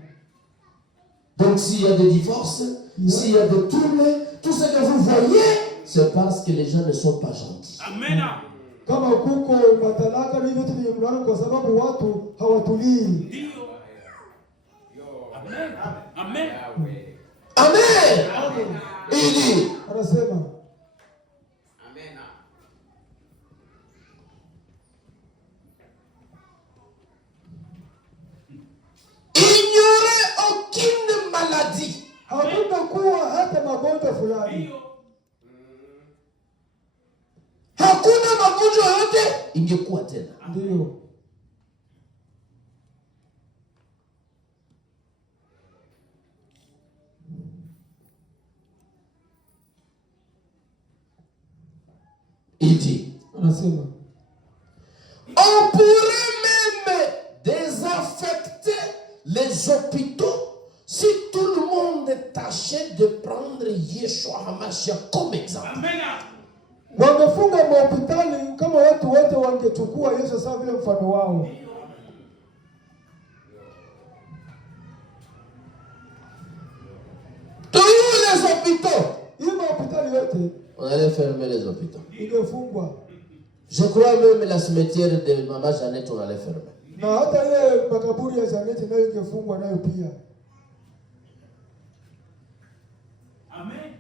Donc s'il y a des divorces, s'il y a des tournées, tout ce que vous voyez, c'est parce que les gens ne sont pas gentils. Amen. Kama kuko matalaka ni vitu vya mlano kwa sababu watu hawatulii. Ndio. Amen. Amen. Amen. Il dit, Anasema il n'y aurait aucune maladie. hakuna kuwa hata magonjwa fulani. Ndio. Hakuna magonjwa yote ingekuwa tena. Ndio. Il dit, Anasema on pourrait même désaffecter les hôpitaux si tout le monde tâchait de prendre Yeshua HaMashiach comme exemple. Amen. wangefunga mahospitali kama watu wote wangechukua Yesu sawa vile mfano wao. hôpitaux, Ima hospitali yote on allait fermer les hôpitaux. ingefungwa. Je crois même la cimetière de Maman Jeannette, on allait fermer. Na hata ile makaburi ya Janeti nayo ingefungwa nayo pia. Amen.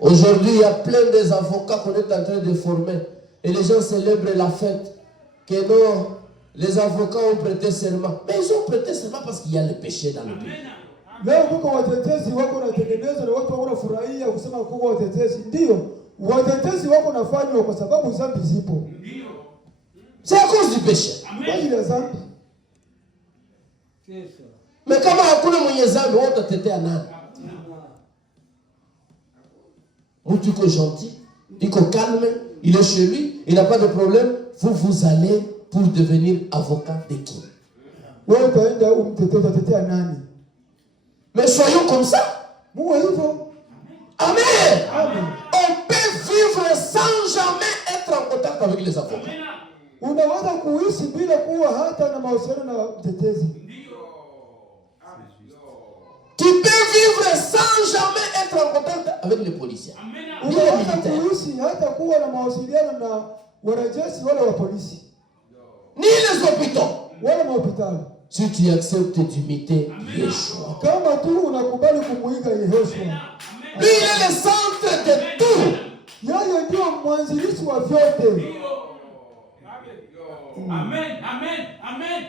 Aujourd'hui, il y a plein des avocats qu'on est en train de former. Et les gens célèbrent la fête. Que non, les avocats ont prêté serment. Mais ils ont prêté serment parce qu'il y a le péché dans le pays. Leo kuko watetezi wako natengenezwa na watu wako nafurahia kusema kuko watetezi. Ndio, watetezi wako nafanywa kwa sababu dhambi zipo. C'est à cause du péché. Kwa ajili ya dhambi. Mais kama hakuna mwenye dhambi, wote utatetea nani? Mtu iko gentil, iko calme, il est chez lui, il n'a pas de problème, vous allez pour devenir avocat de qui? Wewe utaenda utatetea nani? Mais soyons comme ça. Muwe hivyo. Amen. Amen. On peut vivre sans jamais être en contact avec les avocats. Unaweza kuishi bila kuwa hata na mahusiano na mtetezi. Tu peux vivre sans jamais être en contact avec les policiers. Unaweza kuishi hata kuwa na mawasiliano na wanajeshi wala wa polisi. Ni les hôpitaux. Wala mahospitali. Si tu acceptes d'imiter Yeshua. Kama tu unakubali kumuiga Yehoshua. Lui, il est le centre de tout. Yeye ndio mwanzilishi wa vyote. Amen. Amen. Amen.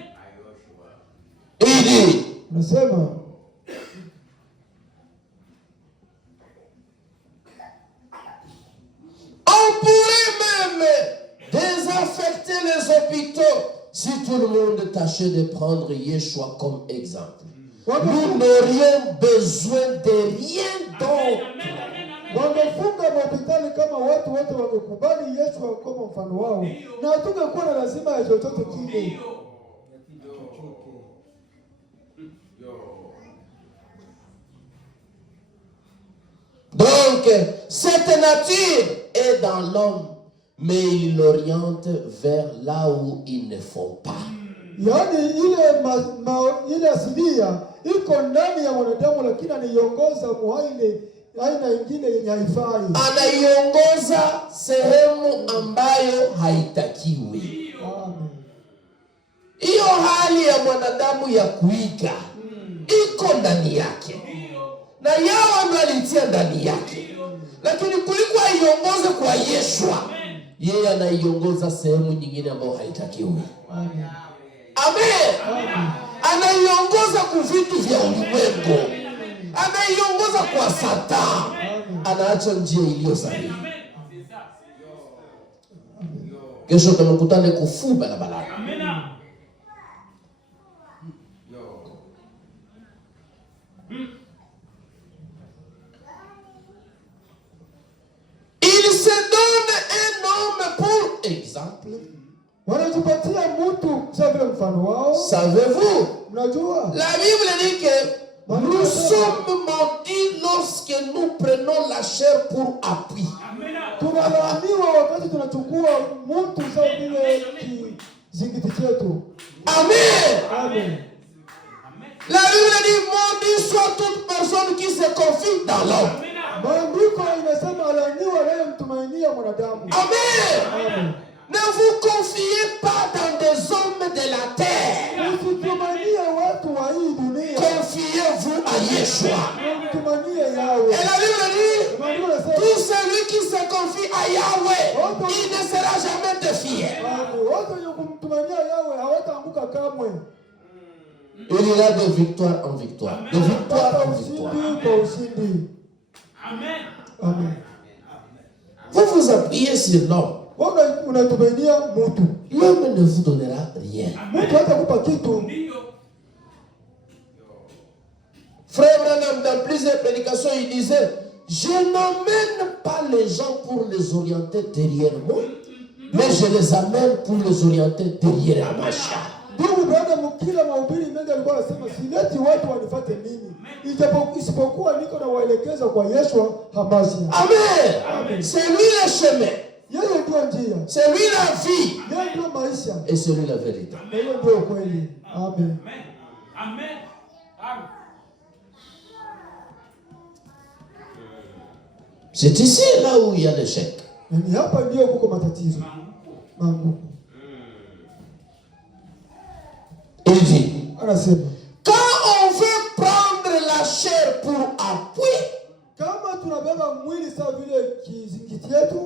Il dit, Nasema on pourrait même désaffecter les hôpitaux si tout le monde tâchait de prendre Yeshua comme exemple. Nous n'aurions besoin de rien d'autre. wangefunga mahospitali kama watu wote wangekubali Yesu kama mfano wao, na hatungekuwa na lazima ya chochote kile. Donc, cette nature est dans l'homme, mais il l'oriente vers là où il ne faut pas. Yaani ile asilia iko ndani ya mwanadamu, lakini anaiongoza muhaile aina nyingine yenye haifai. Anaiongoza sehemu ambayo haitakiwi. Amen. Hiyo hali ya mwanadamu ya kuiga iko ndani yake, na Yahweh ndo alitia ndani yake, lakini kuliko aiongoze kwa Yeshua, yeye anaiongoza sehemu nyingine ambayo haitakiwi. Amen. Amen. Anaiongoza kwa vitu vya ulimwengu, anaiongoza kwa Satani, anaacha njia iliyo sahihi. Kesho tunakutana kufuba na balaa. Il se donne un homme pour exemple. Wanatupatia mtu sawa mfano wao. Savez-vous? Mnajua? La Bible dit que nous sommes maudits lorsque nous prenons la chair pour appui. Tunalaaniwa wakati tunachukua mtu sawa vile kizingiti chetu. Amen. Amen. La Bible dit maudit soit toute personne qui se confie dans l'homme. Maandiko inasema alaaniwa naye mtumainia mwanadamu. Amen. Amen. Ne vous confiez pas dans des hommes de la terre. Usitumanie watu wa hii dunia. Confiez-vous à Yeshua. Mtumanie Yahweh. Et la Bible dit, tout celui qui se confie à Yahweh, il ne sera jamais défié. Watu wenye kumtumania Yahweh hawataanguka kamwe. Il ira de victoire en victoire. De victoire en victoire. Ushindi kwa ushindi. Amen. Amen. Vous vous appuyez sur l'homme. Unatumainia mtu. L'homme ne vous donnera rien. Mtu hatakupa kitu. Frère Branham, dans plusieurs prédications, il disait, je n'emmène pas les gens pour les orienter derrière moi, mais je les amène pour les orienter derrière Amashia. Ndugu Branham kila mahubiri mengi alikuwa anasema sileti watu wanifuate mimi. Isipokuwa niko na waelekeza kwa Yeshua Hamashia. Amen. C'est lui le chemin. Yeye ndio njia. C'est lui la vie. Yeye ndio maisha. Et c'est lui la vérité. Yeye ndio kweli. Amen. Amen. Amen. C'est ici là où il y a l'échec. Ni hapa ndio kuko matatizo. Maanguko. Il dit, Anasema, quand on veut prendre la chair pour appui, kama tunabeba mwili sawa vile kizingiti yetu,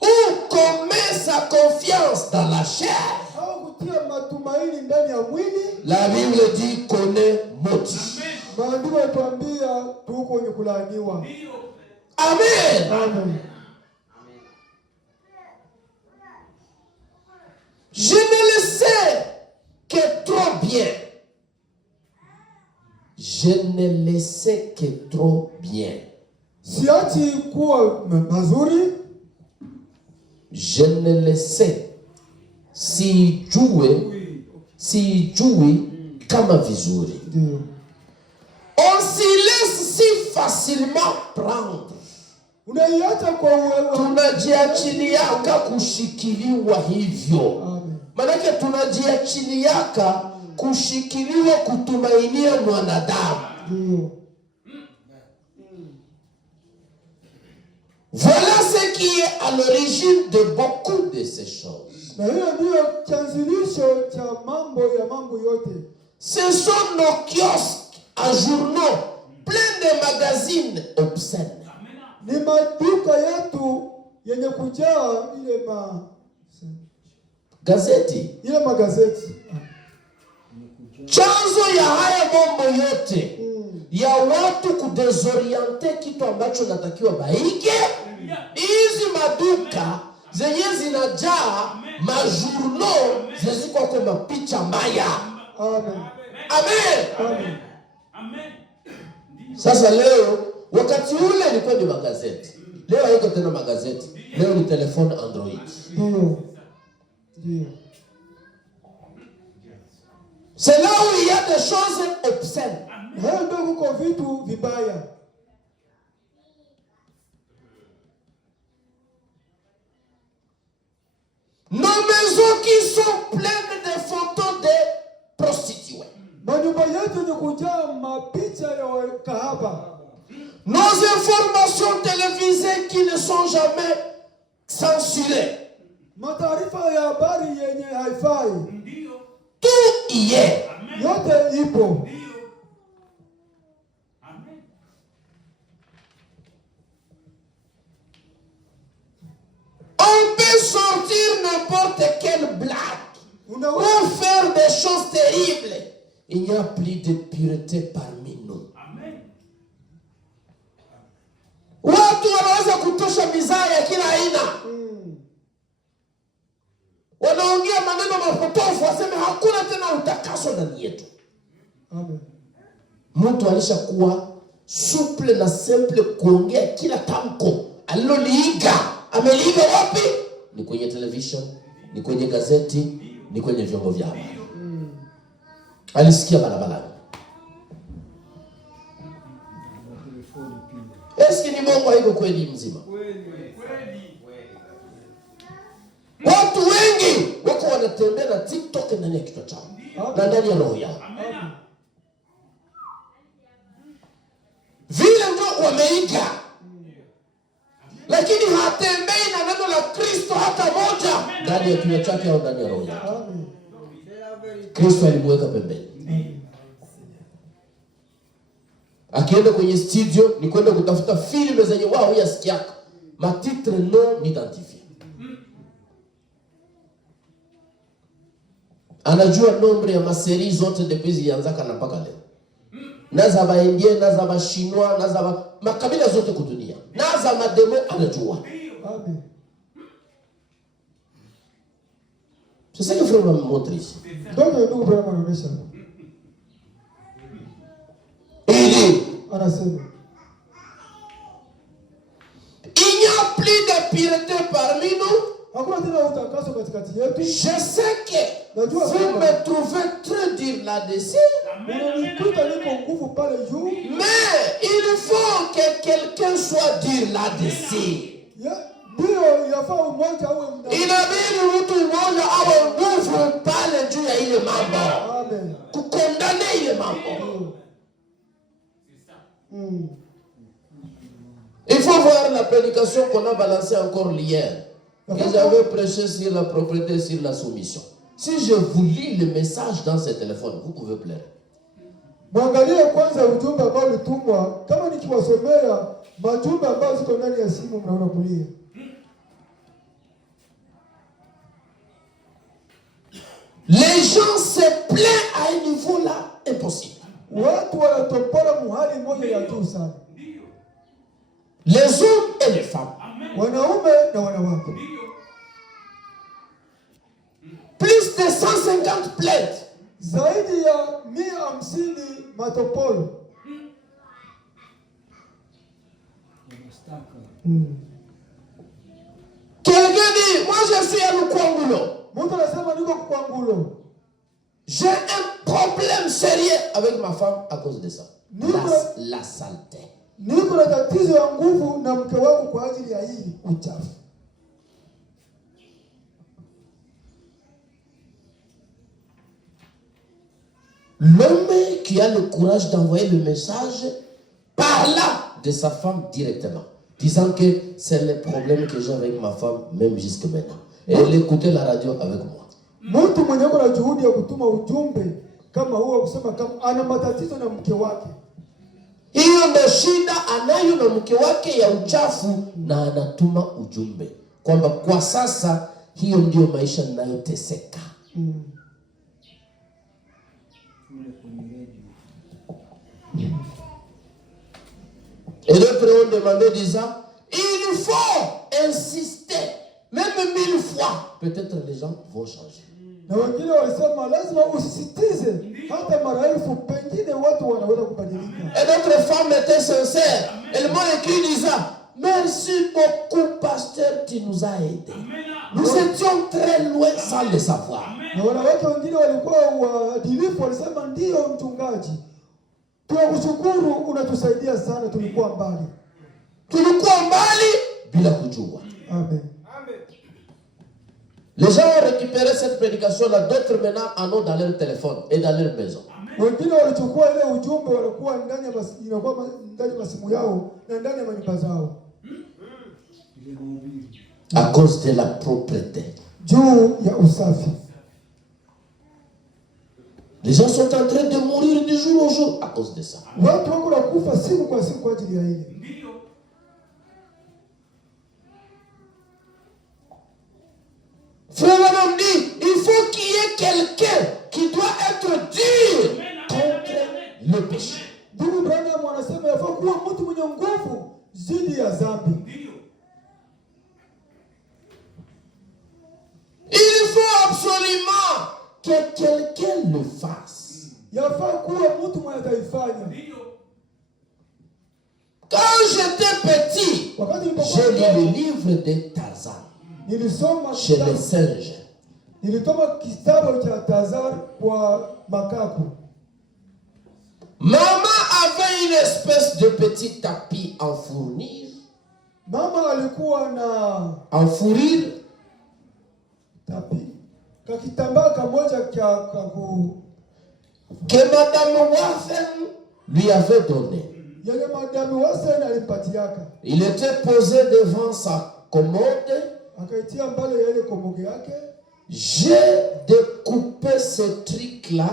ou qu'on met sa confiance dans la chair, au kutia matumaini ndani ya mwili, la Bible dit qu'on est maudit. maandiko yanatuambia tuko kwenye kulaaniwa. Amen. Amen. Je ne le sais que trop bien. Je ne le sais que trop bien. Siachi kuwa mazuri. Je ne le sais. Sijui kama vizuri. Ndio. On s'y laisse si facilement prendre. Unaiacha kwa uwewe. Tunajiachiliaka kushikiliwa hivyo. Amen. Manake tunajiachiliaka kushikiliwa kutumainia mwanadamu. Ndio. Voilà ce qui est à l'origine de beaucoup de ces choses. Na hiyo ndio chanzilisho cha mambo yote. Ce sont nos kiosques à journaux pleins de magazines obscènes. Ni maduka yetu yenye kujaa ile magazeti. Chanzo ya haya mambo yote ya watu kudesoriente kitu ambacho natakiwa baige. Hizi maduka zenye zinajaa majurno zeziko kwa mapicha mbaya. Amen. Amen. Amen. Amen. Sasa leo wakati ule ilikuwa ni magazeti. Leo haiko tena magazeti. Leo ni telefone Android. Ndio. Ndio. C'est là où il y a des choses obscènes. Hayo ndio kuko vitu vibaya. Nos maisons qui sont pleines de photos de prostituées. Manyumba yetu ni kujaa mapicha ya kahaba. Nos informations télévisées qui ne sont jamais censurées. Mataarifa ya habari yenye haifai. Tout y est. Yote ipo. On peut sortir n'importe quelle blague ou faire des choses terribles. Il n'y a plus de pureté parmi nous. Watu wanaweza kutosha mizaa ya kila aina. Wanaongea maneno mapotofu, waseme hakuna tena utakaso ndani yetu. Amen. Mtu alishakuwa suple na simple kuongea kila tamko aliloliiga. Ameliiga wapi? Ni kwenye television, ni kwenye gazeti, ni kwenye vyombo vya habari. Alisikia barabarani. Eski ni Mungu haiko kweli mzima? Watu wengi wako wanatembea na TikTok ndani ya kichwa chao na ndani ya roho yao. Vile ndio wameiga. Lakini hatembei na neno la Kristo hata moja ndani ya kinywa chake au ndani ya roho yake. Kristo alimweka pembeni. Akienda kwenye studio ni kwenda kutafuta filme zenye wao yasikiaka. Matitre non identifié. Anajua nombre ya maseri zote depuis zilianzaka na mpaka leo. Naza ba Indien, naza ba Chinois, naza ba makabila zote kudunia. Naza mademo anajua. Amen. C'est ça que frère me montre ici. Donc ndugu Branham anaonyesha. Anasema il n'y a plus de pureté parmi nous. Hakuna tena utakaso katikati yetu. Je sais que vous me trouvez très dur là-dessus. Unanikuta niko nguvu pale juu. Mais il faut que quelqu'un soit dur là-dessus. Ndio yafaa umoja awe mda. Inabidi mtu mmoja awe nguvu pale juu ya ile mambo. Amen. Kukondane ile mambo. Il faut voir la prédication qu'on a balancée encore hier. Ils avaient prêché sur la propriété, sur la soumission. Si je vous lis le message dans ce téléphone, vous pouvez pleurer. Mwangalie kwanza ujumbe ambao ulitumwa. Kama nikiwasomea majumbe ambayo ziko ndani ya simu mnaona kulia. Les gens se plaignent à un niveau là impossible. Watu wanatopora muhali moja ya juu sana. Les hommes et les femmes. Wanaume na wanawake. Plus de 150 plaintes. Zaidi ya 150 matopolo. Quelqu'un dit, moi je suis à Lukwangulo. Mtu anasema niko Kwangulo. J'ai un problème sérieux avec ma femme à cause de ça. La saleté. Niko na tatizo ya nguvu na mke wangu kwa ajili ya hii uchafu. L'homme qui a le courage d'envoyer le message parla de sa femme directement, disant que c'est le problème que j'ai avec ma femme, même jusque maintenant. Et elle écoutait la radio avec moi. Mtu mwenye kuna juhudi ya kutuma ujumbe kama huo kusema kama ana matatizo na mke wake. Hiyo ndio shida anayo na mke wake ya uchafu, na anatuma ujumbe kwamba kwa sasa hiyo ndio maisha ninayoteseka. Et d'autres ont demandé disant, il faut insister, même 1000 fois. Peut-être les gens vont changer. Na wengine walisema lazima usisitize hata mara elfu, pengine watu wanaweza kubadilika. Et d'autres femmes étaient sincères. Elles m'ont écrit disant, merci beaucoup pasteur, tu nous as aidés. Nous étions très loin sans le savoir. Na wanawake wengine walikuwa waadilifu, walisema ndio mchungaji, tunakushukuru, unatusaidia sana, tulikuwa mbali. Tulikuwa mbali bila kujua. Amen. Les gens ont récupéré cette prédication-là, d'autres maintenant en ont dans leur téléphone et dans leur maison. Wengine walichukua ile ujumbe, walikuwa ndani ya masimu yao na ndani ya manyumba zao. À cause de la propreté. Juu ya usafi. Les gens sont en train de mourir du jour au jour à cause de ça. Watu wako nakufa siku kwa siku kwa ajili ya ile. Frère Adam dit, il faut qu'il y ait quelqu'un qui doit être dur contre le péché. Ndugu Branham anasema yafaa kuwa mtu mwenye nguvu zidi ya dhambi. Il faut absolument que quelqu'un le fasse. Yafaa kuwa mtu mwenye ataifanya. Quand j'étais petit, j'ai lu le livre de Tarzan. Chez les singes. Nilitoma kitabu cha Tarzan kwa makaku. Maman avait une espèce de petit tapis en fourrure. Mama alikuwa na en fourrure. Tapi. Kakitambaa kamoja kaku. Que Madame Waffen lui avait donné. Yeye Madame Waffen alipatiaka. Il était posé devant sa commode. Akaitia mbele ya ile komoge yake. J'ai découpé ce truc-là.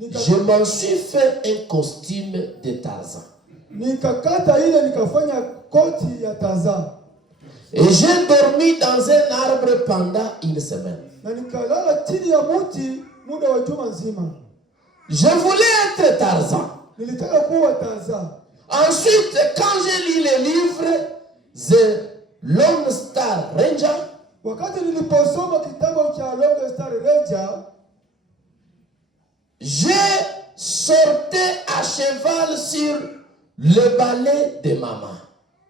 Je m'en suis fait un costume de Tarzan. Nikakata ile nikafanya koti ya Tarzan. Et j'ai dormi dans un arbre pendant une semaine. Na nikalala chini ya muti muda wa juma nzima. Je voulais être Tarzan. Nilitaka kuwa Tarzan. Ensuite, quand j'ai lu les livres, The Lone Star Ranger, wakati niliposoma kitabu cha Lone Star Ranger, j'ai sauté à cheval sur le balai de maman.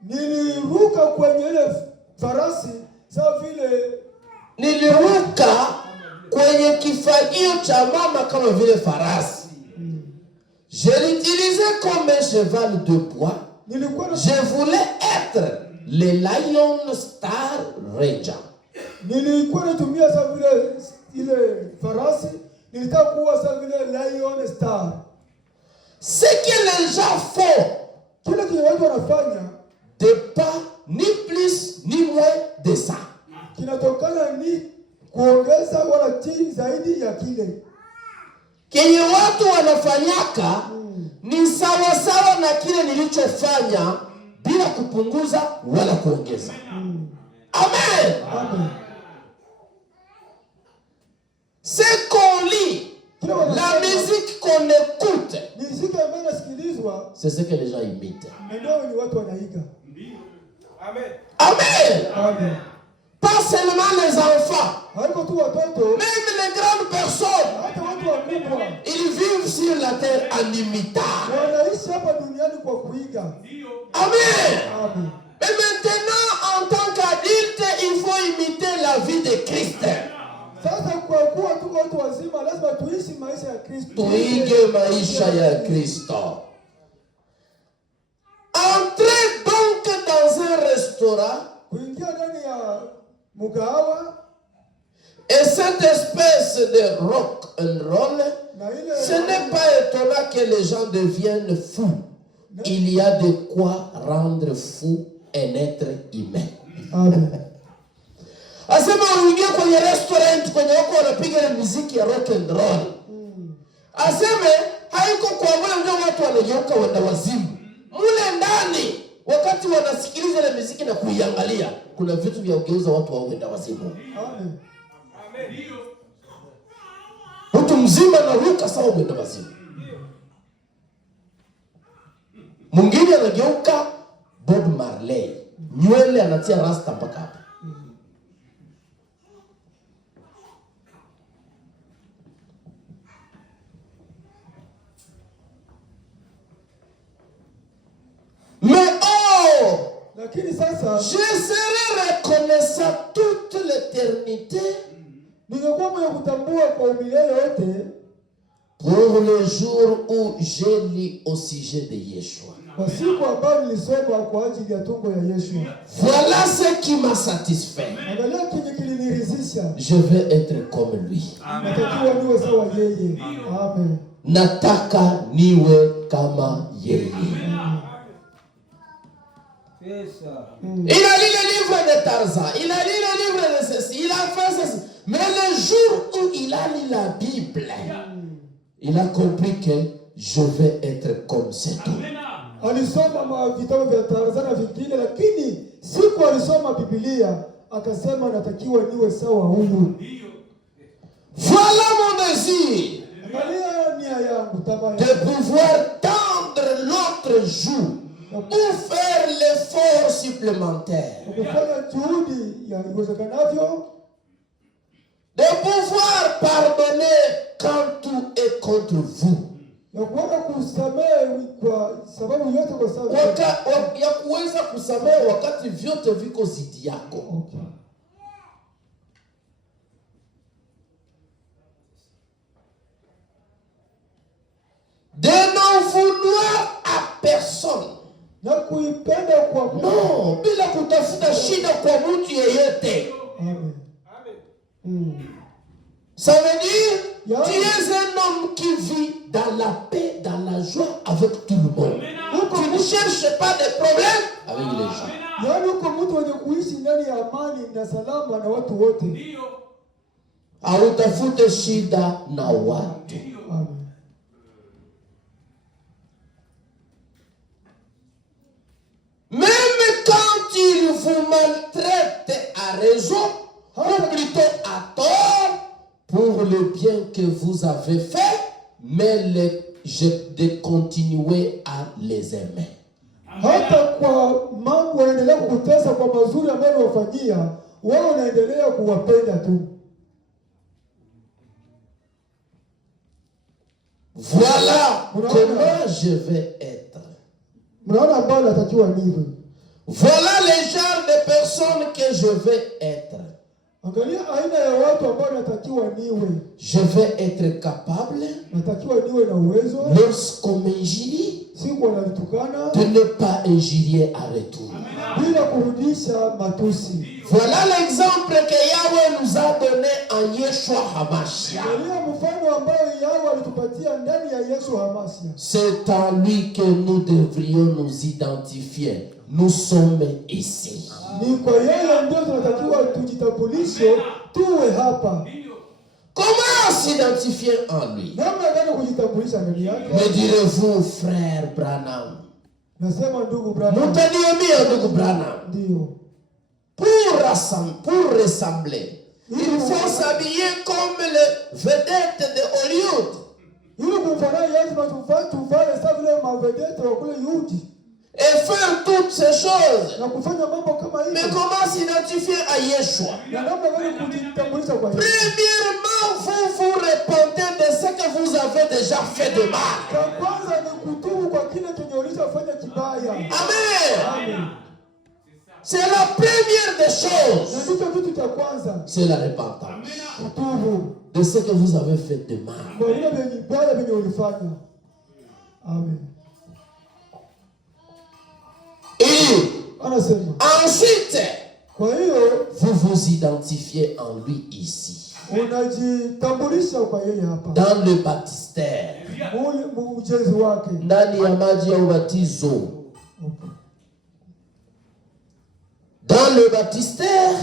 Niliruka kwenye ile farasi sawa vile niliruka kwenye kifagio cha mama kama vile farasi. Je l'utilisais comme un cheval de bois. Je voulais être le Lion Star Ranger. Nilikuwa natumia sawa vile ile farasi, nilitaka kuwa sawa vile Lion Star. Ce que les gens font, kile kile watu wanafanya, de pas ya kile. Kenye watu wanafanyaka ni sawa sawa na kile nilichofanya bila kupunguza wala kuongeza. Amen. Amen. C'est qu'on lit, la musique qu'on écoute, Muziki ambayo inasikilizwa c'est ce que les gens imitent. ndio ni watu wanaiga. Amen. Amen. Amen. Pas seulement les enfants, Haiko tu watoto, même les grandes personnes, hata watu wakubwa ils vivent sur la terre en imitant. wanaishi hapa duniani kwa kuiga. Amen. Amen. Mais maintenant, en tant qu'adulte, il faut imiter la vie de Christ. Sasa kwa kuwa tuko watu wazima, lazima tuishi maisha ya Kristo. Tuige maisha ya Kristo. Entrez donc dans un restaurant Kuingia ndani ya mgahawa et cette espèce de rock and roll, na ile ce n'est pas étonnant que les gens deviennent fous. Il y a de quoi rendre fou un être humain. Amen. Asema uingie kwenye restaurant kwenye wako wanapiga ile muziki ya rock and roll. Aseme haiko kwa wale ndio watu wanageuka wenda wazimu. Mule ndani wakati wanasikiliza ile muziki na kuiangalia, kuna vitu vya kugeuza watu wa wenda wazimu. Amen. Mtu mzima anaruka sawa wenda wazimu. Mwingine anageuka Bob Marley. Nywele anatia rasta mpaka hapa. Mais oh, Lakini sasa je serai reconnaissant toute l'éternité ningekuwa mwenye kutambua kwa umilele wote pour le jour où j'ai lu au sujet de Yeshua. kwa siku ambayo nilisoma kwa ajili ya tumbo ya Yeshua. Voilà ce qui m'a satisfait. Angalia kenye kiliniridhisha. Je vais être comme lui. Natakiwa niwe sawa yeye. Amen. Nataka niwe kama yeye. Il a lu le livre de Tarzan, il a lu le livre de ceci, il a fait ceci. Mais le jour où il a lu la Bible, il a compris que je vais être comme cet homme. Alisoma vitabu vya Tarzan na vingine, lakini siku alisoma Biblia akasema natakiwa niwe sawa huyu. Voilà mon désir. Angalia nia yangu tamaa De pouvoir tendre l'autre joue ou faire l'effort supplémentaire. kufanya juhudi ya iwezekanavyo, De pouvoir pardonner quand tout est contre vous. na kuweza kusamehe kwa sababu yote, kwa sababu Ya kuweza kusamehe wakati vyote viko zidi yako. okay. De n'en vouloir à personne. Na kuipenda kwa Mungu. Non, bila kutafuta shida kwa mtu yeyote. Amen. Ça veut dire, tu es un homme qui vit dans la paix, dans la joie avec tout le monde. Tu ne cherches pas de problèmes avec les gens. Yaani uko mtu mwenye kuishi ndani ya amani na salama na watu wote. Hautafute shida na watu. Amen. Même quand ils vous maltraitent à raison, ou plutôt à tort, pour le bien que vous avez fait, mais de continuer à les aimer. Hata kwa mambo wanaendelea kukutesa kwa mazuri ambayo wafanyia, wao wanaendelea kuwapenda tu. Voilà comment je vais être. Mnaona ambao natakiwa niwe. Voilà les genres de personnes que je vais être. Angalia aina ya watu ambao natakiwa niwe. Je vais être capable, Natakiwa niwe na uwezo, lorsqu'on m'injurie, siku wanalitukana, de ne pas injurier à retour. bila kurudisha matusi. Voilà l'exemple que Yahweh nous a donné en Yeshua HaMashiach. Angalia mfano ambao Yahweh alitupatia ndani ya Yesu Hamasia. C'est en lui que nous devrions nous identifier. Nous sommes ici. Ni kwa yeye ndio tunatakiwa tujitambulishe tuwe hapa. Comment s'identifier en lui? namna gani kujitambulisha ndani yake? Me direz-vous, frère Branham? Nasema ndugu Branham. Mutaniambia ndugu Branham. Ndio. Pour ressembler, il faut s'habiller comme les vedettes de Hollywood. Ili kumfanana lazima tuvale sawa vile mavedete wa kule Hollywood. Et faire toutes ces choses. Na kufanya mambo kama hivi. Mais comment s'identifier à Yeshua? Na namna gani kujitambulisha kwa Yesu? Premièrement, vous vous repentez de ce que vous avez déjà fait de mal. Kwa kwanza ni kutubu kwa kile kenye ulishafanya kibaya. Amen. Amen. C'est la première des choses. Na ndicho kitu cha kwanza. C'est la repentance. Kutubu. De ce que vous avez fait de mal. Kwa ile vibaya vyenye ulifanya. Amen. Et ensuite, vous vous identifiez en lui ici. Dans le baptistère. Ndani ya maji ya ubatizo. Dans le baptistère.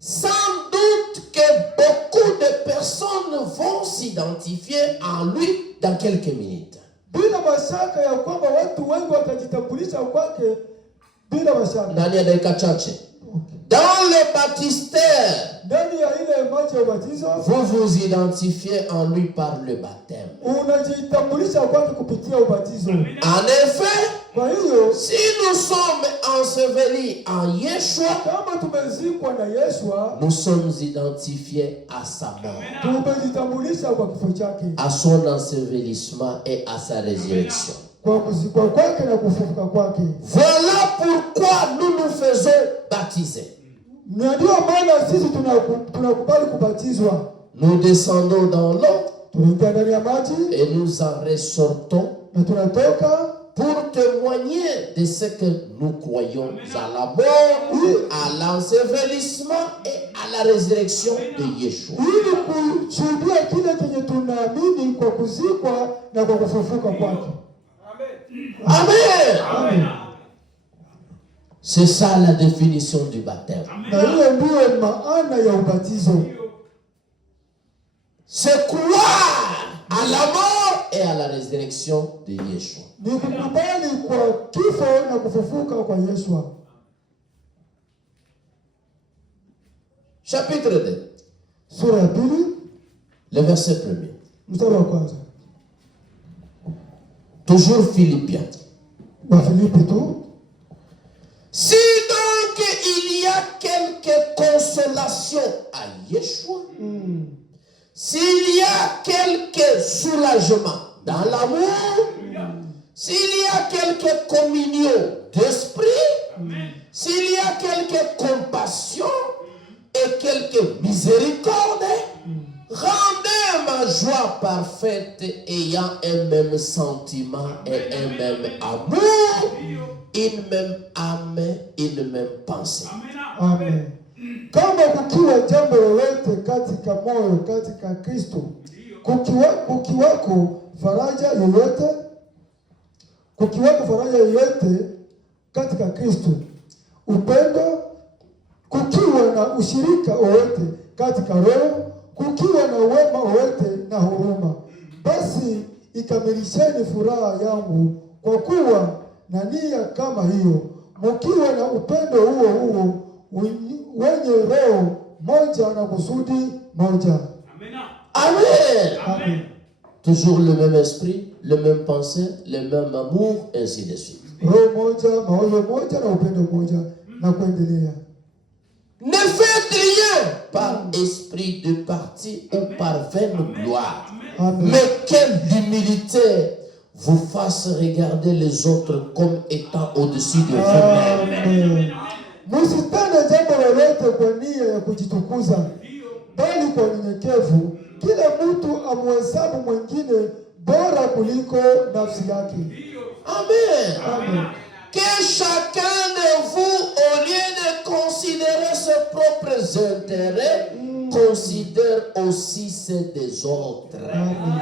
Sans doute que beaucoup de personnes vont s'identifier en lui dans quelques minutes. Bila mashaka ya kwamba watu wengi watajitambulisha kwake bila mashaka. Ndani ya dakika chache. Dans le baptistère, ndani ya ile maji ya ubatizo, vous vous identifiez en lui par le baptême. Unajitambulisha kwake kupitia ubatizo. En effet, kwa hiyo si nous sommes ensevelis en Yeshua, kama tumezikwa na Yeshua, nous sommes identifiés à sa mort, tumejitambulisha kwa kifo chake, à son ensevelissement et à sa résurrection. Kwa kuzikwa kwake na kufufuka kwake. Voilà pourquoi nous nous faisons baptiser. Ndio maana sisi tunakubali kubatizwa. Nous descendons dans l'eau et nous en ressortons pour témoigner de ce que nous croyons à la mort, à l'ensevelissement et à la résurrection de Yeshua. Amen. Amen. C'est ça la définition du baptême. C'est croire à la mort et à la résurrection de Yeshua. Chapitre 2. Le verset 1er. Toujours Philippiens. Si donc il y a quelque consolation à Yeshua, s'il y a quelque soulagement dans l'amour, s'il y a quelque communion d'esprit, s'il y a quelque compassion et quelque miséricorde, rendez ma joie parfaite ayant un même sentiment et un même amour, une même âme, une même pensée. Amen. Kama kukiwa jambo lolote katika moyo katika Kristo, kukiwako faraja yoyote katika Kristo, upendo, kukiwa na ushirika wote katika Roho, kukiwa na wema wote na huruma, basi ikamilisheni furaha yangu kwa kuwa na nia kama hiyo, mkiwa na upendo huo wenye roho moja na kusudi moja. Amen. Amen. Toujours le même esprit, le même pensée, le même amour, ainsi de suite. Roho moja, mawazo moja na upendo moja na kuendelea. Ne faites rien par esprit de parti ou par vaine gloire. Amen. Mais quelle humilité vous fasse regarder les autres comme étant au-dessus de vous-même. Msitende jambo lolote kwa nia ya kujitukuza, bali kwa unyenyekevu kila mtu amhesabu mwingine bora kuliko nafsi yake. Amen. Amen. Que chacun de vous, au lieu de considérer ses propres intérêts, considère aussi ceux des autres. Amen.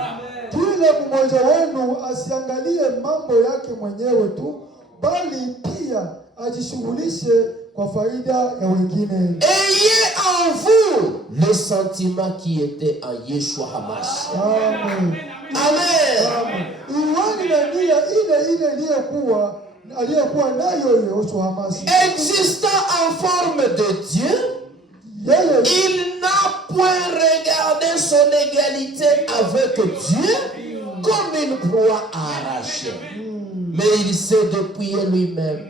Kila mmoja wenu asiangalie mambo yake mwenyewe tu, bali pia ajishughulishe kwa faida ya wengine. Ayez en vous le sentiment qui était en Yeshua Hamashiach. Amen. Amen. Imani na nia ile aliyekuwa nayo Yoshua Hamashiach. Existant en forme de Dieu, il n'a point regardé son égalité avec Dieu comme une proie arrachée. Mais il s'est dépouillé lui-même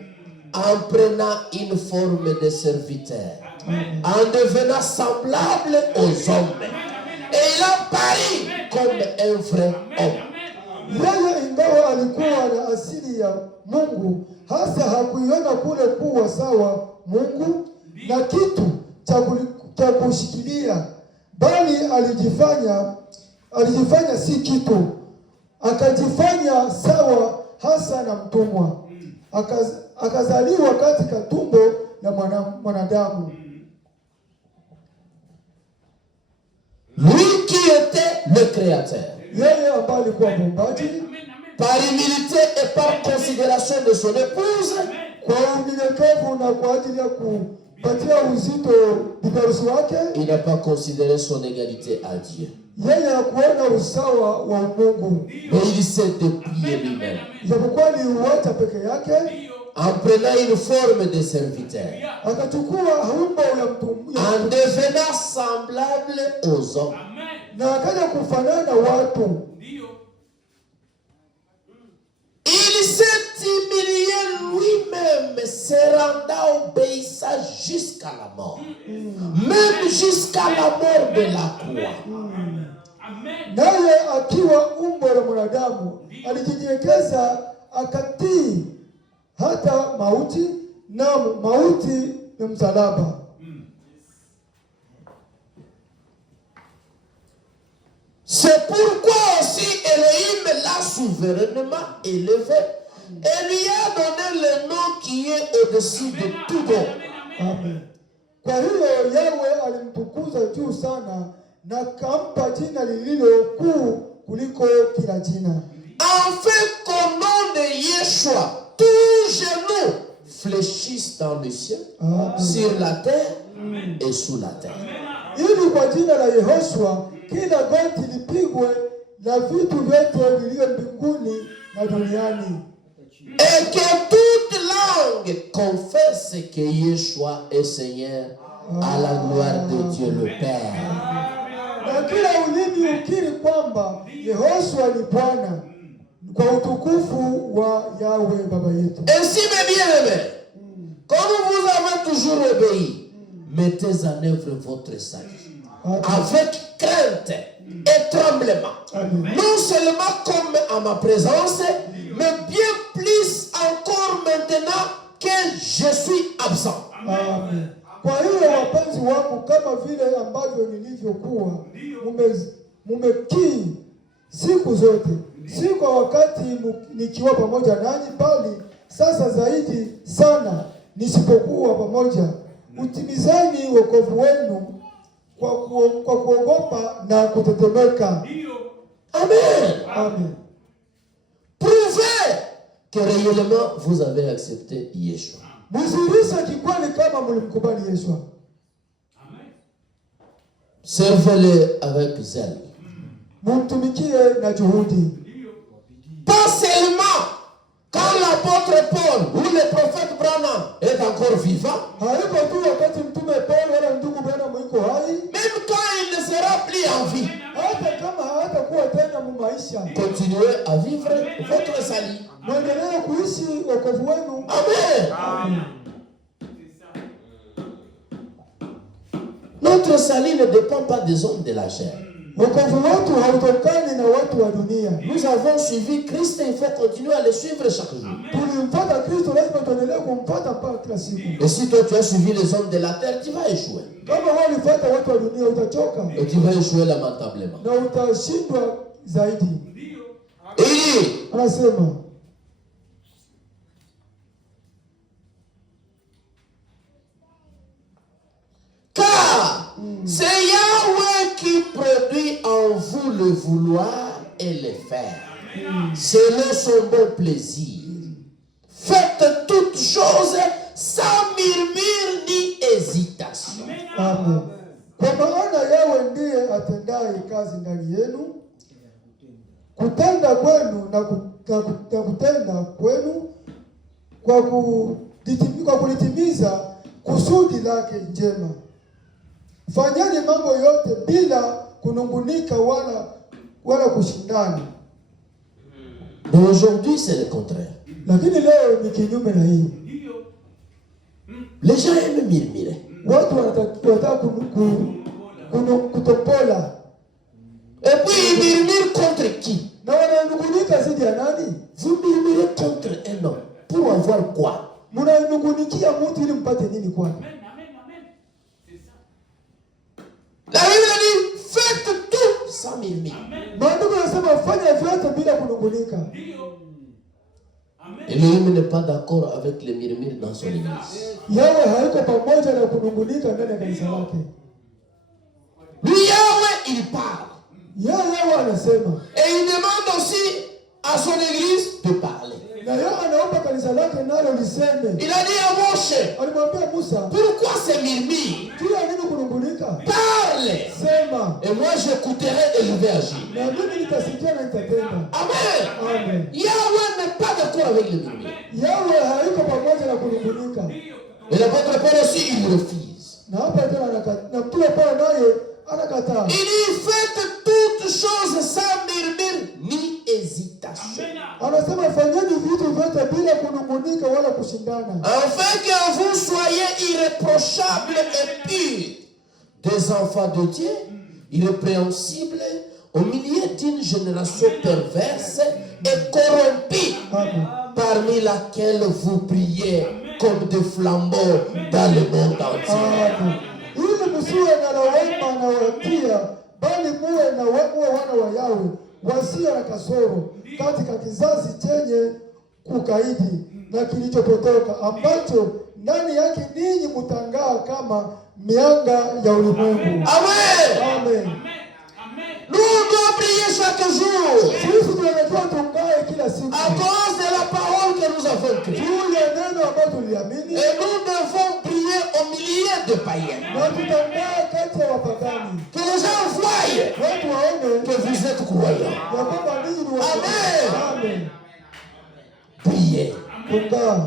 en prenant une forme de serviteur, en devenant semblable aux hommes. Et il a paru comme un vrai homme. Yeye ingawa alikuwa na asili ya Mungu, hasa hakuiona kule kuwa sawa Mungu na kitu cha kushikilia, bali alijifanya si kitu, akajifanya sawa hasa na mtumwa, akazaliwa katika tumbo la mwanadamu. Lui qui était le créateur, yeye ambaye alikuwa muumbaji, par humilité et par considération de son épouse, kwa unyenyekevu na kwa ajili ya kupatia uzito bibi wake, il n'a pas considéré son égalité à Dieu. Yeye hakuona usawa wa Mungu, mais il s'est dépouillé lui-même, japokuwa aliuacha peke yake, en prenant une forme de serviteur, akachukua umbo ya mtu, en devenant semblable aux hommes. na akaja kufanana watu. Il s'est humilié lui-même, se rendant obéissant jusqu'à la mort, même jusqu'à la mort de la croix. Naye akiwa umbo la mwanadamu alijinyenyekeza akatii hata mauti, na mauti ya msalaba. C'est pourquoi aussi Elohim l'a souverainement élevé et lui a donné le nom qui est au-dessus de tout nom. Amen. Kwa hiyo Yahweh alimtukuza juu sana na kampa jina lililo kuu kuliko kila jina. Afin qu'au nom de Yeshua, tout genou fléchisse dans le ciel, sur la terre et sous la terre. Ili kwa jina la Yehoshua kila goti lipigwe na vitu vyote vilivyo mbinguni na duniani. Et que toute langue confesse que Yeshua est Seigneur à la gloire de Dieu le Père. Na kila ulimi ukiri kwamba Yehoshua ni Bwana kwa utukufu wa Yahweh Baba yetu. Ainsi, mes bien-aimés, comme vous avez toujours obéi, mettez en œuvre votre salut avec crainte et tremblement. Non seulement comme à ma présence, mais bien plus encore maintenant que je suis absent. Amen. Kwa hiyo wapenzi wangu, kama vile ambavyo nilivyokuwa mumekii siku zote, si kwa wakati nikiwa pamoja nanyi, bali sasa zaidi sana nisipokuwa pamoja, utimizeni wokovu wenu kwa kuogopa na kutetemeka. Amen. Amen. Prouvez que réellement vous avez accepté Yeshua. Mzirisha kikweli kama mlimkubali Yeshua. Servez-le avec zèle. Mtumikie na juhudi. Pas seulement quand l'apôtre Paul ou le prophète Branham est encore vivant. Haiko tu wakati mtume Paulo wala ndugu Branham yuko hai. Même quand il ne sera plus en vie. Hata kama hatakuwa tena mu maisha. Continuez à vivre votre salut. Mwendelee kuishi wokovu wenu. Amen. Amen. Notre salut ne dépend pas des hommes de la chair. Wokovu wetu hautokani na watu wa dunia. Nous avons suivi Christ et il faut continuer à le suivre chaque jour. Tulimfuata Kristo, lazima tuendelee kumfuata mpaka kila siku. Et si toi tu as suivi les hommes de la terre, tu vas échouer. Kama wewe ulifuata watu wa dunia utachoka. Et tu vas échouer lamentablement. Na utashindwa zaidi. Et anasema car c'est Yahweh qui produit en vous le vouloir et le faire, selon son bon plaisir. Faites toutes choses sans murmure ni hésitation. Amen. Kwa maana kazi ndani yenu, kutenda kwenu na kutenda kwenu kwa kulitimiza kusudi lake njema. Fanyeni mambo yote bila kunungunika wala kushindana. Mais aujourd'hui, c'est le contraire. Lakini leo ni kinyume na hii. Les gens aiment murmurer. Watu wanataka kutopola. Et puis ils murmurent contre qui? Na wananungunika zidi ya nani? Vous murmurez contre un homme. Pour avoir quoi? Mnanungunikia mtu ili mpate nini kwani? La Bible dit, faites tout sans murmure. Maandiko yanasema fanya vyote bila kunungunika. Elohim n'est pas d'accord avec les murmures dans son église. Yahweh hayuko pamoja na kunungunika ndani ya kanisa lake. Lui, Yahweh, il parle. Yahweh anasema. Et il demande aussi à son église de parler. Na Yahweh anaomba kanisa lake nalo liseme. Il a dit à Moshe, alimwambia Musa, pourquoi ces murmures? Tu as nini kunungunika? Parle. Sema. Et moi j'écouterai et je vais agir. Na mimi nitasikia na nitatenda. Amen. Amen. Yahweh n'est pas d'accord avec les murmures. Yahweh hayuko pamoja na kunungunika. Et l'apôtre Paul aussi, il refuse. Na hapa tena na mtume Paulo naye anakataa. Il dit, faites toutes choses sans murmure ni hésitation. Anasema fanyeni vitu vyote bila kunungunika wala kushindana. Afin que vous soyez irréprochables et purs, des enfants de Dieu, irrépréhensibles, au milieu d'une génération perverse et corrompue, parmi laquelle vous brillez comme des flambeaux dans le monde entier. Ili msiwe na lawama na hatia, bali muwe wana wa Yahweh wasio na kasoro katika kizazi chenye kukaidi na kilichopotoka, ambacho ndani yake ninyi mtangaa kama mianga ya ulimwengu. Amen. Amen. Nous devons prier chaque jour. Sisi tunatakiwa tungae kila siku. À cause de la parole que nous avons créée. Juu ya neno ambalo tuliamini. Et nous devons prier au milieu de païens. Na tutangaa kati ya wapagani. Que les gens voient watu waone que vous êtes croyants. ya kwamba ninyi ni wa Amen. Amen. Priez Tungaa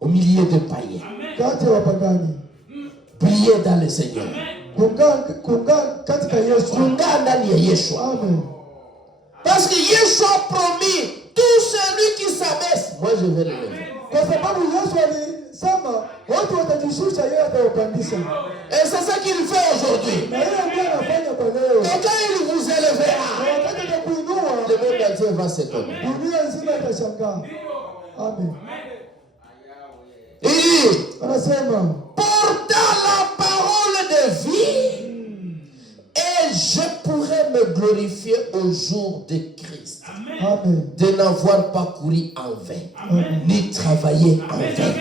au milieu de païens. kati ya wapagani. Priez dans le Seigneur. Kungaa katika Yesu. Kungaa ndani ya Yeshua. Amen. Parce que Yeshua a promis tout celui qui s'abaisse, moi je vais le lever. Kwa sababu Yesu alisema watu watajishusha, yeye atawapandisha. Et c'est ça qu'il fait aujourd'hui. Na yeye ndiye anafanya kwa leo. Et quand il vous élèvera, Na wakati atakuinua, le monde entier va s'étonner. dunia nzima itashangaa. Amen. Et Anasema portant la parole de vie, et je pourrai me glorifier au jour de Christ. Amen. De n'avoir pas couru en vain, ni travaillé en vain.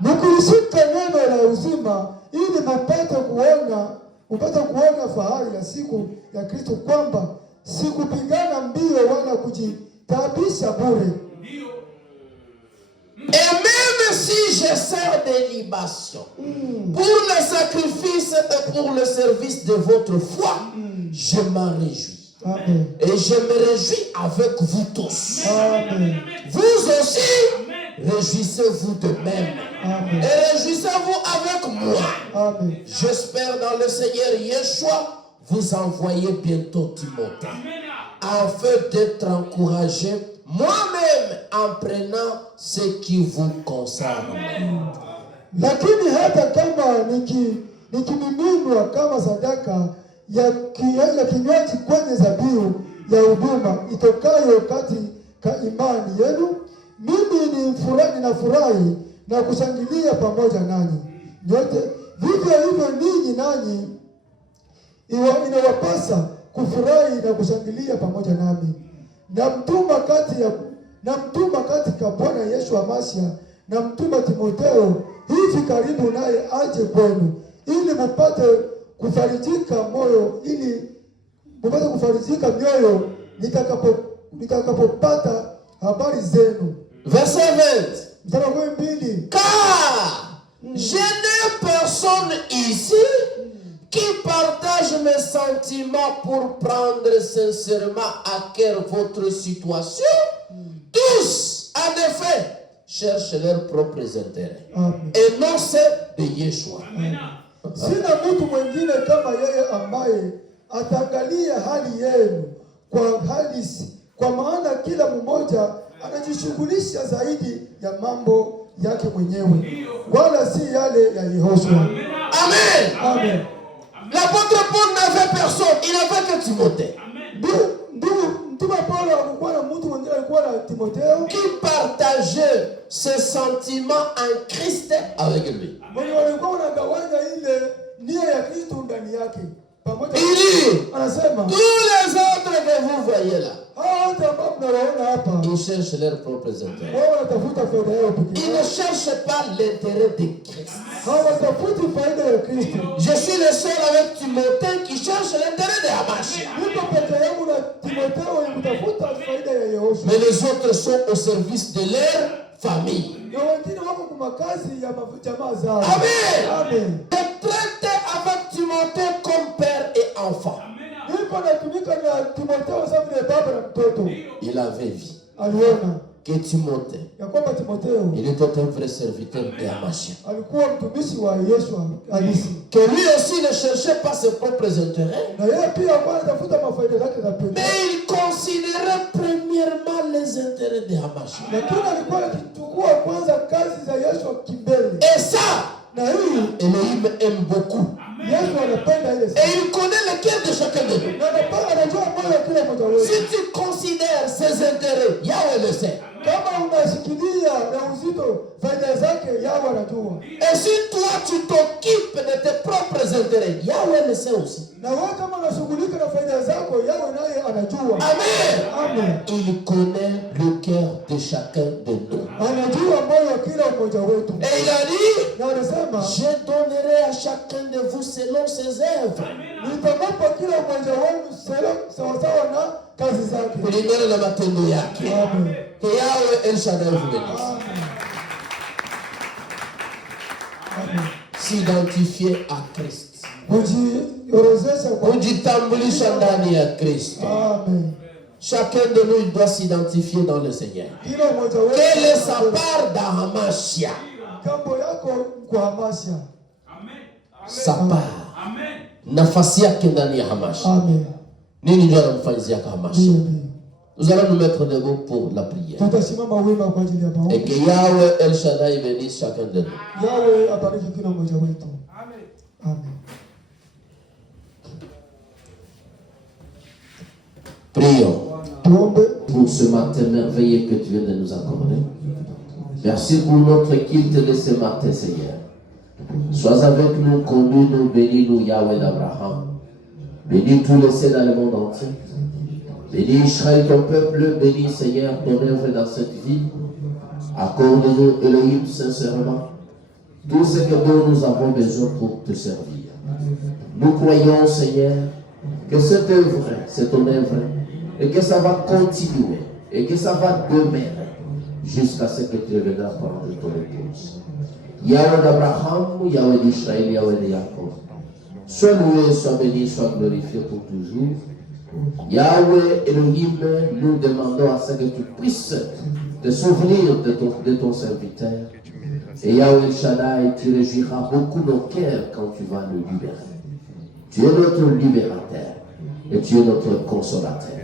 Mkulishika neno la uzima ili mpate kuona fahari ya siku ya Kristo, kwamba sikupigana mbio wala kujitabisha bure. Et même si je sers des libations pour le sacrifice et pour le service de votre foi, je m'en réjouis. Amen. Et je me réjouis avec vous tous. Amen. Vous aussi, réjouissez-vous de même. Amen. Et réjouissez-vous avec moi. Amen. J'espère dans le Seigneur Yeshua vous envoyer bientôt Timothée, afin d'être encouragé moi-même en prenant ce qui vous concerne. Lakini hata kama nikimiminwa kama sadaka ya kinywaji kwenye zabihu ya huduma itokayo katika imani yenu, mimi ninafurahi na kushangilia pamoja nanyi nyote. Vivyo hivyo ninyi nanyi inawapasa kufurahi na kushangilia pamoja nami. Namtuma katika Bwana Yesu Amasia, na mtuma Timotheo hivi karibu, naye aje kwenu ili mpate kufarijika mioyo nitakapopata habari zenu. Verset 20. 2. Car je n'ai personne ici qui partage mes sentiments pour prendre sincèrement à cœur votre situation, tous, en effet, cherchent leurs propres intérêts. Amen. Et non ceux de Yeshua. Sina mtu mwingine kama yeye ambaye ataangalia hali yenu kwa halisi, kwa maana kila mmoja anajishughulisha zaidi ya mambo yake mwenyewe, wala si yale ya Yehoshua. Amen. Amen. L'apôtre Paul n'avait personne, il n'avait que Timothée. Mtume Paulo alikuwa na mtu mwingine, alikuwa na Timotheo, Qui partageait ses sentiments en Christ avec lui. mwenye walikuwa wanagawanya ile nia ya Kristo ndani yake pamoja. Il dit, Anasema tous les autres que vous voyez là, hao wote ambao mnawaona hapa, ils cherchent leurs propres intérêts. wao wanatafuta faida yao pekee. Ils ne cherchent pas l'intérêt de Christ. Hawatafuti faida ya Kristo. Je suis le seul avec Timothée qui cherche l'intérêt de Hamashi. Niko peke yangu na Timotheo kutafuta faida ya Yehoshua. Mais les autres sont au service de leur famille. Na wengine wako kwa makazi ya jamaa zao. Amen. Amen. Je traite avec Timothée comme père et enfant. Niko natumika na Timotheo sawa vile baba na mtoto. Il avait vu Aliona que Timothée, ya kwamba Timotheo il était un vrai serviteur de Hamashi. alikuwa mtumishi wa Yesu halisi. Que lui aussi ne cherchait pas ses propres intérêts, Na yeye pia alikuwa anatafuta mafaida yake za pekee. mais il considérait premièrement les intérêts de Hamashi. Lakini alikuwa akichukua kwanza kazi za Yesu kimbele. Et ça, Na hii Elohim aime beaucoup. Yesu anapenda ile Et sana. il connaît le cœur de chacun de nous. Na anajua moyo wa kila mmoja wetu. Si tu considères ses intérêts, Yahweh le sait. Kama unashikilia na uzito faida zake, Yahweh anajua. Et si toi tu t'occupes de tes propres intérêts, Yahweh le sait aussi. Na wewe kama unashughulika na faida zako, Yahweh naye anajua. Amen. Amen. Il connaît le cœur de chacun de nous. Anajua moyo wa kila mmoja wetu. Et il a dit, Na anasema je donnerai à chacun de vous selon ses œuvres. nitampa kila mmoja wenu sawasawa na kazi zake. Kulingana na matendo yake. Amen. Que Yahweh El Shaddai vous bénisse. Amen. S'identifier à Christ. Kujiorozesha kwa Kujitambulisha ndani ya Kristo. Amen. Chacun de nous il doit s'identifier dans le Seigneur. Kila mmoja wetu Quelle est sa part dans Hamashia? kambo yako kwa Hamasha. Sa part. Nafasi yake ndani ya Hamashia. Amen. Nini ndio anamfanyizia Hamashia? Ndiyo, ndiyo. Nous allons nous mettre debout pour la prière. Tutasimama wima kwa ajili ya Et maombi. que Yahweh El Shaddai bénisse chacun de nous. Yahweh abariki kila mmoja wetu. Amen. Prions Tuombe. pour ce matin merveilleux que tu viens de nous accorder. Merci pour notre culte de ce matin, Seigneur. Sois avec nous, conduis-nous, bénis-nous, Yahweh d'Abraham. Bénis tous les saints dans le monde entier. Bénis Israël, ton peuple, bénis Seigneur ton œuvre dans cette vie. Accorde-nous, Elohim, sincèrement, tout ce que nous avons besoin pour te servir. Nous croyons, Seigneur, que cette œuvre, c'est ton œuvre, et que ça va continuer, et que ça va demeurer, jusqu'à ce que tu reviendras prendre ton épouse. Yahweh d'Abraham, Yahweh d'Israël, Yahweh de Jacob. Sois loué, sois béni, sois glorifié pour toujours. Yahweh Elohim, nous demandons à ce que tu puisses te souvenir de ton serviteur. Et Yahweh Shaddai, tu réjouiras beaucoup nos cœurs quand tu vas nous libérer. Tu es notre libérateur et tu es notre consolateur.